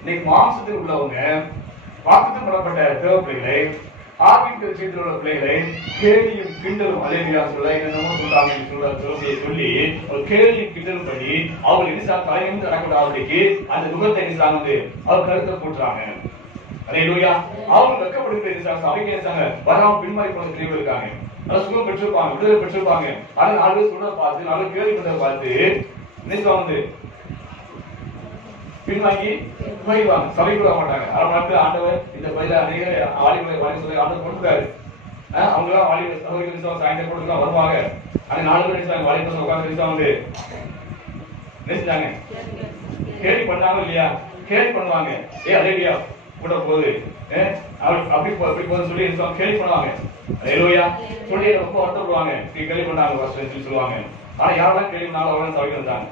இன்னைக்கு மாம்சத்தில் உள்ளவங்க வாக்குத்தம் பண்ணப்பட்ட தேவ பிள்ளைகளை, ஆவிக்கு விஷயத்தில் உள்ள பிள்ளைகளை கேள்வியும் கிண்டலும் அலேலியா சொல்ல என்னென்னமோ சொல்றாங்க சொல்லி ஒரு கேள்வியும் கிண்டலும் பண்ணி அவங்க என்ன தலையிலிருந்து நடக்கூடாதுக்கு அந்த நுகத்தை என்ன வந்து அவர் கருத்தை போட்டுறாங்க. அல்லேலூயா. அவங்க வெட்கப்படுகிற சபைக்கு வராம பின்மாறி போன பிரிவு இருக்காங்க. நல்லா சுகம் பெற்றிருப்பாங்க, விடுதலை பெற்றிருப்பாங்க. அதை 4 பேர் சொல்றத பார்த்து 4 கேள்வி பண்ணதை பார்த்து நினைச்சா வந்து பின்வாங்கி போயிடுவாங்க, சபைக்கு விட மாட்டாங்க. 1/2 மணி நேரத்தில் ஆண்டவர் இந்த பயில அநேக வாலிபரை வாங்கி சொல்லி ஆண்டவர் கொடுத்துருக்காரு. அவங்க எல்லாம் வாலிபர் சகோதரிகள் சாயந்தரம் கொடுத்துலாம் வருவாங்க. அந்த 4 பேர் நினைச்சாங்க வாலிபர் உட்காந்து நினைச்சா வந்து நினைச்சாங்க கேள்வி பண்ணாங்க இல்லையா, கேள்வி பண்ணுவாங்க. அல்லேலூயா கூட போகுது அப்படி போகுது சொல்லி கேள்வி பண்ணுவாங்க. அல்லேலூயா சொல்லி ரொம்ப வருத்தப்படுவாங்க, கேள்வி பண்ணாங்க சொல்லுவாங்க. ஆனா யாரெல்லாம் கேள்வி பண்ணாலும் அவங்களும் சபைக்கு வந்தாங்க.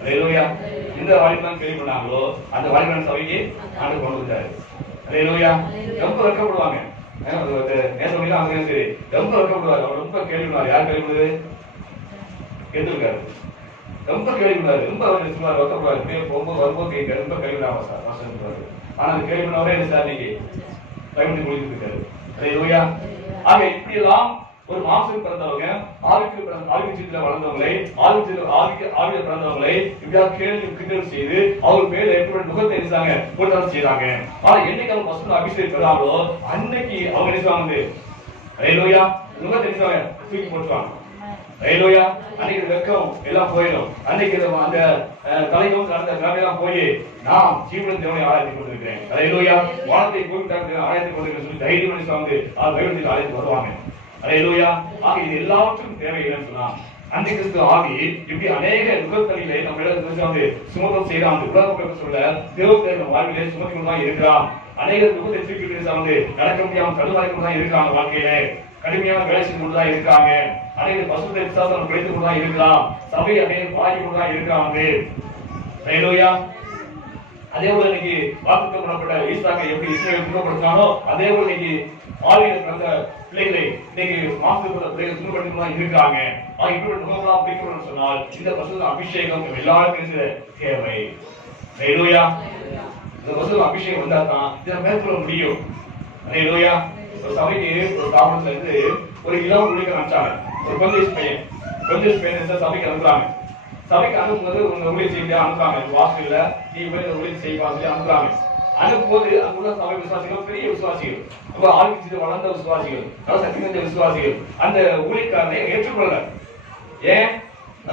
அல்லேலூயா. இந்த வாலிபன் கேள்வி பண்ணாங்களோ அந்த வாலிபன் சபைக்கு ஆண்டு கொண்டு வந்தாரு. அல்லேலூயா. ரொம்ப வெட்கப்படுவாங்க, நேசமெல்லாம் அவங்க சரி ரொம்ப வெட்கப்படுவாரு. அவர் ரொம்ப கேள்வி பண்ணாரு. யார் கேள்வி பண்ணுது? கேட்டுருக்காரு. ரொம்ப கேள்வி பண்ணாரு, ரொம்ப சொல்லுவாரு, வெட்கப்படுவாரு. போகும்போது வரும்போது கேட்காரு, ரொம்ப கேள்வி பண்ணாரு. ஆனா அந்த கேள்வி பண்ணவரே என்ன சார் இன்னைக்கு பயன்படுத்தி முடிச்சுட்டு இருக்காரு. அல்லேலூயா. ஆக இப்படி எல்லாம் ஒரு மாம்சத்தில் பிறந்தவங்க, ஆவிக்கு சீத்துல வளர்ந்தவங்களை, ஆவியில பிறந்தவங்களை இப்படியாக கேள்வி கிண்டல் செய்து அவர் மேல எப்படி முகத்தை நினைச்சாங்க போட்டு செய்யறாங்க. ஆனா என்னைக்கு அவங்க வசூல் அபிஷேகம் பெறாங்களோ அன்னைக்கு அவங்க நினைச்சாங்க அல்லேலூயா முகத்தை நினைச்சாங்க தூக்கி போட்டுவாங்க. அல்லேலூயா. அன்னைக்கு வெக்கம் எல்லாம் போயிடும். அன்னைக்கு அந்த தலைக்கும் அந்த கிராமெல்லாம் போய் நான் ஜீவன் தேவனை ஆராய்ச்சி கொண்டிருக்கிறேன். அல்லேலூயா. வானத்தை கூப்பிட்டு ஆராய்ச்சி கொண்டிருக்கிறேன் சொல்லி தைரியம் நினைச்சாங்க. அது வைரத்தில் ஆராய்ச்சி வருவாங்க. அல்லேலூயா. ஆக இது எல்லாவற்றுக்கும் தேவை இல்லைன்னு சொன்னா அந்த கிறிஸ்து ஆவி இப்படி அநேக நுகத்தலிலே நம்ம வந்து சுமத்தம் செய்யறான். அந்த உலக சொல்ல தேவத்தை வாழ்விலே சுமத்தி கொண்டுதான் இருக்கிறான். அநேக நுகத்தை தூக்கி வந்து நடக்க முடியாம தடுமாறி கொண்டுதான் இருக்கிறாங்க. வாழ்க்கையில கடுமையான வேலை செய்து கொண்டுதான் இருக்காங்க. அநேக பசுத்தை விசுவாசம் குறைத்துக் கொண்டுதான் இருக்கலாம். சபை அநேக பாதி கொண்டுதான் இருக்காங்க. அல்லேலூயா. அதே போல இன்னைக்கு வாக்குத்தத்தம் பண்ணப்பட்ட ஈசாக்கை எப்படி இஸ்ரவேல் துன்பப்படுத்தினானோ அதே போல இன்னைக்கு ஆவியில பிறந்த பிள்ளைகளை இன்னைக்கு மாசுபட்ட பிள்ளைகள் துன்பப்படுத்திதான் இருக்காங்க. இப்படி நுகம்லாம் பிடிக்கணும்னு சொன்னால் இந்த பசுத்த அபிஷேகம் எல்லாருக்கும் தேவை. அல்லேலூயா. இந்த பசுத்த அபிஷேகம் வந்தா தான் இதை மேற்கொள்ள முடியும். அல்லேலூயா. ஒரு சபைக்கு ஒரு தாமரத்துல இருந்து ஒரு இளம் ஊழியர் அனுப்பிச்சாங்க. ஒரு கொஞ்சம் பையன் இந்த சபைக்கு அனுப்புறாங்க. சபைக்கு அனுப்பும்போது உங்க ஊழியர் செய்ய அனுப்புறாங்க. வாசல்ல நீ போய் ஊழியர் செய்ய சொல்லி அனுப்புறாங்க. அனுப்பும்போது அங்குள்ள சபை விசுவாசிகள் பெரிய விசுவாசிகள், ரொம்ப ஆழ்ச்சி வளர்ந்த விசுவாசிகள், நல்ல சக்தி வாய்ந்த விசுவாசிகள் அந்த ஊழியக்காரனை ஏற்றுக்கொள்ள. ஏன்?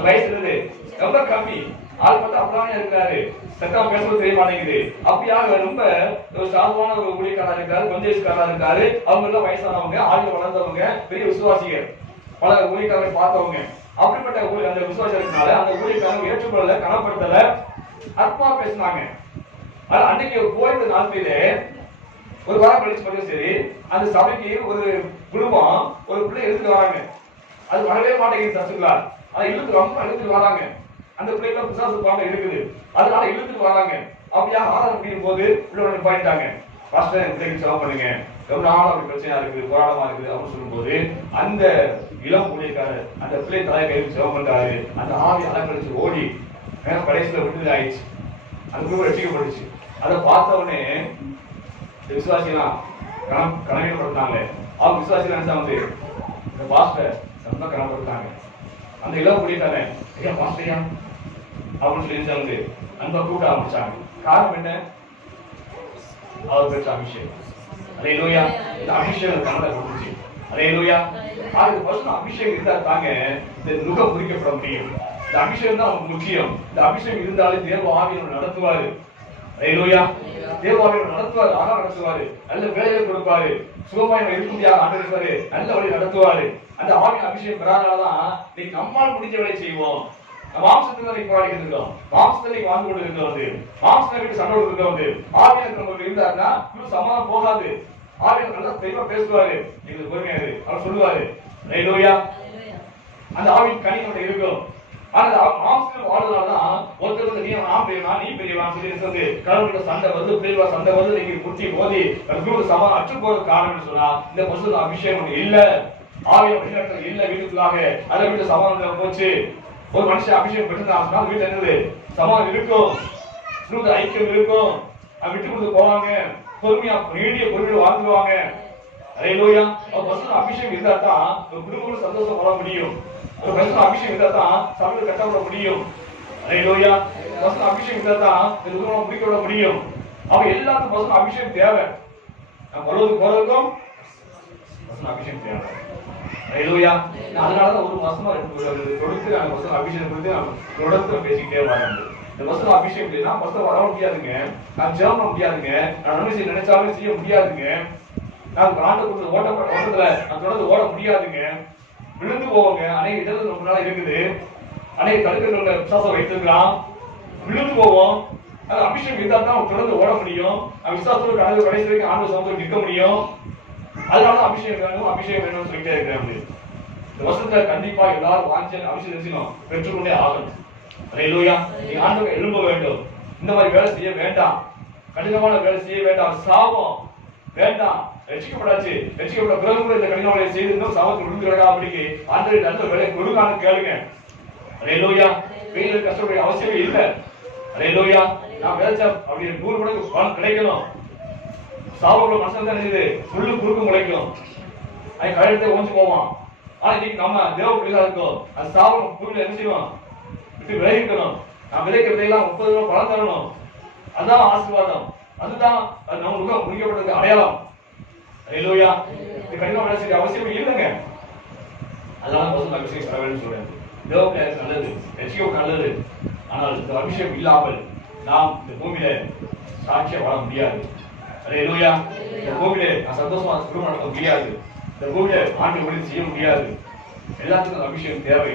வயசு இருந்து ரொம்ப கம்மி, ஆள் பார்த்தா அப்படியே இருக்காரு, சத்தம் பேசுறது தெரிய மாட்டேங்குது. அப்படியாக ரொம்ப ஒரு சாதாரண ஒரு ஊழியக்காரா இருக்காரு, கொஞ்சேஸ்காரா இருக்காரு. அவங்க எல்லாம் வயசானவங்க, ஆளுங்க வளர்ந்தவங்க, பெரிய விசுவாசிகள், பல ஊழியக்காரரை பார்த்தவங்க. அப்படிப்பட்ட அந்த விசுவாசத்தினால அந்த ஊழியக்காரங்க ஏற்றுக்கொள்ள, கனப்படுத்தல, அற்பமா பேசினாங்க. ஆனா அன்னைக்கு கோயில் நாட்களிலே ஒரு வாரம் கழிச்சு மட்டும் சரி அந்த சபைக்கு ஒரு குடும்பம் ஒரு பிள்ளை எடுத்துட்டு வராங்க. அது வரவே மாட்டேங்குது தசுங்களா. அதை ரொம்ப இழுத்துட்டு வராங்க. அந்த பிள்ளைகள் பிசாசு பாம்பு இருக்குது, அதனால இழுத்துட்டு வராங்க. அப்படியா ஆதாரம் முடியும் போது உள்ள பாயிட்டாங்க. பாஸ்டர் என் பிள்ளைக்கு செலவு பண்ணுங்க, ரொம்ப நாள் அப்படி பிரச்சனையா இருக்குது, போராட்டமா இருக்குது அப்படின்னு சொல்லும் போது அந்த இளம் ஊழியக்காரர் அந்த பிள்ளை தலையை கையில் செலவு பண்றாரு. அந்த ஆவி அலங்கரிச்சு ஓடி கடைசியில விடுதலை ஆயிடுச்சு. அந்த குடும்பம் ரசிக்கப்பட்டுச்சு. அதை பார்த்த உடனே விசுவாசிலாம் கனவீனப்படுத்தினாங்க. அவங்க விசுவாசிகள் நினைச்சாங்க இந்த பாஸ்டர் ரொம்ப கனப்படுத்தாங்க. அந்த இளம் ஊழியக்காரன் ஐயா பாஸ்டரியா அப்படின்னு சொல்லி நினைச்சாங்க. அன்பை கூட்ட ஆரம்பிச்சாங்க. காரணம் என்ன? அவர் பெற்ற அபிஷேகம். அல்லேலூயா. இந்த அபிஷேகம் கனடா கொடுத்துச்சு. அல்லேலூயா. அது பர்சனல் அபிஷேகம் இருந்தா தாங்க இந்த நுகம் குறிக்கப்பட முடியும். இந்த அபிஷேகம் தான் நமக்கு முக்கியம். இந்த அபிஷேகம் இருந்தாலே தேவ ஆவியனை நடத்துவாரு. அல்லேலூயா. தேவ ஆவியனை நடத்துவாரு, ஆனா நடத்துவாரு, நல்ல வேலையை கொடுப்பாரு, சுகமாய் இருக்க முடியாது ஆண்டவரே நல்ல வழி நடத்துவாரு. அந்த ஆவியின் அபிஷேகம் பெறாதனாலதான் நீ நம்மால் முடிஞ்ச வேலை செய்வோம். மாம்சத்துல போராடிக்கிட்டு இருக்கோம், மாம்சத்துல வாழ்ந்து கொண்டு இருக்கிறது, மாம்சத்தை விட்டு சண்டை இருக்கிறது. ஆவியன் நமக்கு இருந்தாருன்னா இன்னும் சமாதானம் போகாது. ஆவியன் நல்லா தெளிவா பேசுவாரு, எங்களுக்கு பொறுமையாரு அவர் சொல்லுவாரு. அல்லேலூயா. அந்த ஆவியின் கனி நம்மகிட்ட இருக்கும். ஆனா மாம்சத்தில் வாழ்றதுனாலதான் ஒருத்தர் நீ நான் பெரியவா நீ பெரியவா சொல்லி கடவுள்கிட்ட சண்டை வருது, பெரியவா சண்டை வருது, நீங்க முட்டி மோதி சமாதானம் அற்று போறது காரணம்னு சொன்னா இந்த பரிசுத்த அபிஷேகம் இல்ல, ஆவிய வழிநடத்தல் இல்ல. வீட்டுக்குள்ளாக அதை விட்டு சமாதானம் போச்சு. ஒரு மனுஷன் அபிஷேகம் பெற்றிருந்தா வீட்டுல என்னது சமாதானம் இருக்கும், ஐக்கியம் இருக்கும், விட்டு கொடுத்து போவாங்க, பொறுமையா நீடிய பொறுமையோட வாழ்ந்துருவாங்க. அல்லேலூயா. பரிசுத்த அபிஷேகம் இருந்தா தான் ஒரு குடும்பம் சந்தோஷம் வாழ முடியும். ஒரு பரிசுத்த அபிஷேகம் இருந்தா தான் சபையை கட்டப்பட முடியும். அல்லேலூயா. பரிசுத்த அபிஷேகம் இருந்தா தான் இந்த குடும்பம் முடிக்கப்பட முடியும். அவ எல்லாத்துக்கும் பரிசுத்த அபிஷேகம் தேவை. நம்ம போறதுக்கும் பரிசுத்த அபிஷேகம் தேவை. அல்லேலூயா. அதனாலதான் ஒரு மாசமா கொடுத்து அந்த பரிசுத்த அபிஷேகம் கொடுத்து தொடர்ந்து பேசிக்கிட்டே வராங்க. இந்த பரிசுத்த அபிஷேகம் இல்லைன்னா பரிசுத்த வர முடியாதுங்க, நான் ஜெபம் பண்ண முடியாதுங்க, நான் நன்மை செய்ய நினைச்சாலும் செய்ய முடியாதுங்க, நான் ஆண்டு ஓட்டத்துல நான் தொடர்ந்து ஓட முடியாதுங்க, விழுந்து போவாங்க. அநேக இடத்துல ரொம்ப நாள் இருக்குது, அநேக தடுக்கங்களை விசுவாசம் வைத்திருக்கிறான், விழுந்து போவோம். அது அபிஷேகம் இருந்தா தான் தொடர்ந்து ஓட முடியும். விசுவாசத்தோட கடவுள் கடைசி வரைக்கும் ஆண்டு சமூகத்தில் நிற்க முடியும். அதனால அபிஷேகம் வேணும், அபிஷேகம் வேணும்னு சொல்லிட்டே இருக்கிறேன். இந்த வருஷத்துல கண்டிப்பா எல்லாரும் வாஞ்சி அபிஷேகம் பெற்றுக்கொண்டே ஆகணும். அல்லேலூயா. நீங்க ஆண்டவரை எழும்ப வேண்டும். இந்த மாதிரி வேலை செய்ய வேண்டாம், கடினமான வேலை செய்ய வேண்டாம், சாபம் வேண்டாம். ரட்சிக்கப்படாச்சு, ரட்சிக்கப்பட்ட பிறகு கூட இந்த கடின வேலையை செய்து இன்னும் சாபத்தில் விழுந்து வேண்டாம். அப்படிக்கு ஆண்டவரை நல்ல வேலை கொடுக்கான்னு கேளுங்க. அல்லேலூயா. வெயில் கஷ்டப்பட அவசியமே இல்லை. அல்லேலூயா. நான் வேலைச்சா அப்படி 100 மடங்கு பலன் கிடைக்கணும். சாபங்கள மனசுல தான் இருக்குது, புல்லு குறுக்கு முளைக்கும், அது கழுத்தை ஓஞ்சி போவான். ஆனா இன்னைக்கு நம்ம தேவ பிள்ளைகளா இருக்கோம், அது சாபம் புல்ல என்ன செய்வோம் விட்டு விளைவிக்கணும். நான் விதைக்கிறதையெல்லாம் 30 ரூபாய் பலன் தரணும். அதுதான் ஆசீர்வாதம், அதுதான் நம்ம முடிக்கப்பட்டது அடையாளம். அல்லேலூயா. இது கடின வேலை செய்ய அவசியம் இல்லைங்க. அதனால பரிசுத்த அபிஷேகம் பெற வேண்டும் சொல்றேன். தேவ பிள்ளைகளுக்கு நல்லது, ரட்சிக்க நல்லது. ஆனால் இந்த அபிஷேகம் இல்லாமல் நாம் இந்த பூமியில சாட்சியா வாழ முடியாது. அல்லேலூயா. இந்த பூமியில நான் சந்தோஷமா குடும்பம் நடத்த முடியாது. இந்த பூமியை ஆண்டு ஊழியம் செய்ய முடியாது. எல்லாத்துக்கும் அபிஷேகம் தேவை.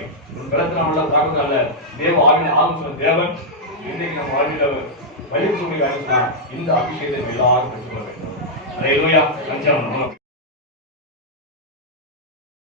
பலத்தினால் உள்ள தாக்குதல் அல்ல, தேவ ஆவின் ஆலோசனை தேவன். இன்னைக்கு நம்ம வாழ்வில் வலிமை சொல்லி இந்த அபிஷேகத்தை எல்லாரும் பெற்றுக்கொள்ள வேண்டும். அல்லேலூயா.